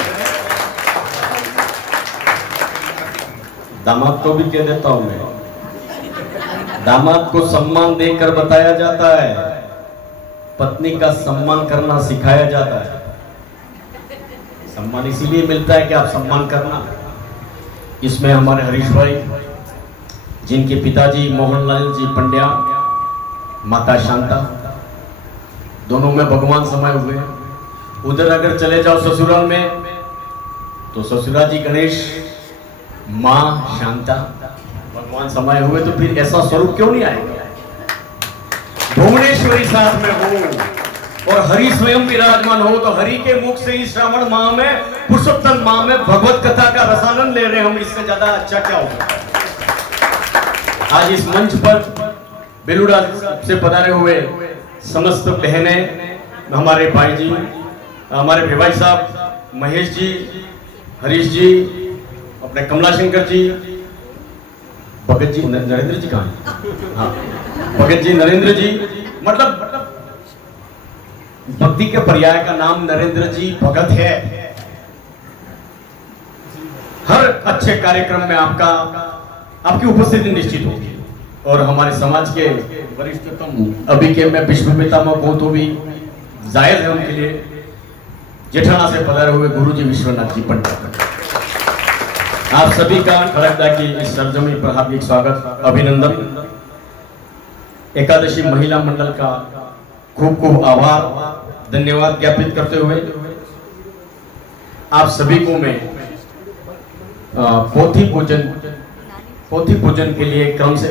दामाद को भी कह देता हूं मैं, दामाद को सम्मान देकर बताया जाता है, पत्नी का सम्मान करना सिखाया जाता है। सम्मान इसीलिए मिलता है कि आप सम्मान करना। इसमें हमारे हरीश भाई, जिनके पिताजी मोहनलाल जी पंड्या, माता शांता, दोनों में भगवान समाये हुए हैं। उधर अगर चले जाओ ससुराल में तो ससुरा जी गणेश, माँ शांता, भगवान समाये हुए, तो फिर ऐसा स्वरूप क्यों नहीं आएगा। भुवनेश्वरी साथ में हो और हरि स्वयं विराजमान हो, तो हरि के मुख से ही श्रावण माह में, पुरुषोत्तम माह में भगवत कथा का रसानंद ले रहे हम, इससे ज्यादा अच्छा क्या होगा। आज इस मंच पर बेलूड़ा से पधारे हुए समस्त बहनें, हमारे भाई जी, हमारे भिवाई साहब, महेश जी, हरीश जी, अपने कमलाशंकर जी, भगत जी, नरेंद्र जी कहाँ हैं? हाँ, भगत जी, नरेंद्र जी, मतलब भक्ति के पर्याय का नाम नरेंद्र जी भगत है। हर अच्छे कार्यक्रम में आपकी उपस्थिति निश्चित होगी और हमारे समाज के वरिष्ठतम अभी के मैं विश्व पितामह को तो भी जायज है उनके लिए, जेठाना से पधारे हुए गुरुजी विश्वनाथ जी पंडित, आप सभी का खड़गदा की इस सरजमी पर हार्दिक स्वागत अभिनंदन। एकादशी महिला मंडल का खूब खूब आभार धन्यवाद ज्ञापित करते हुए आप सभी को मैं पोथी पूजन के लिए क्रम से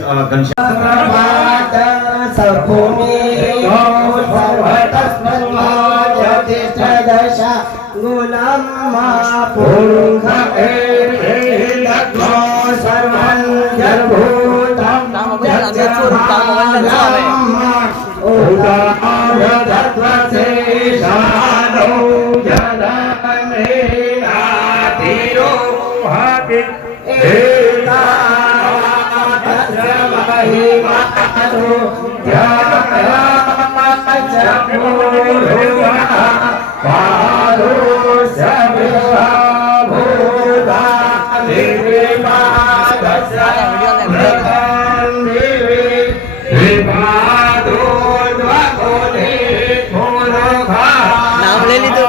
नाम ले ली तो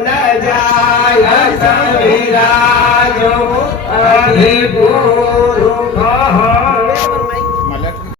न जाय सविराजो अधिभूत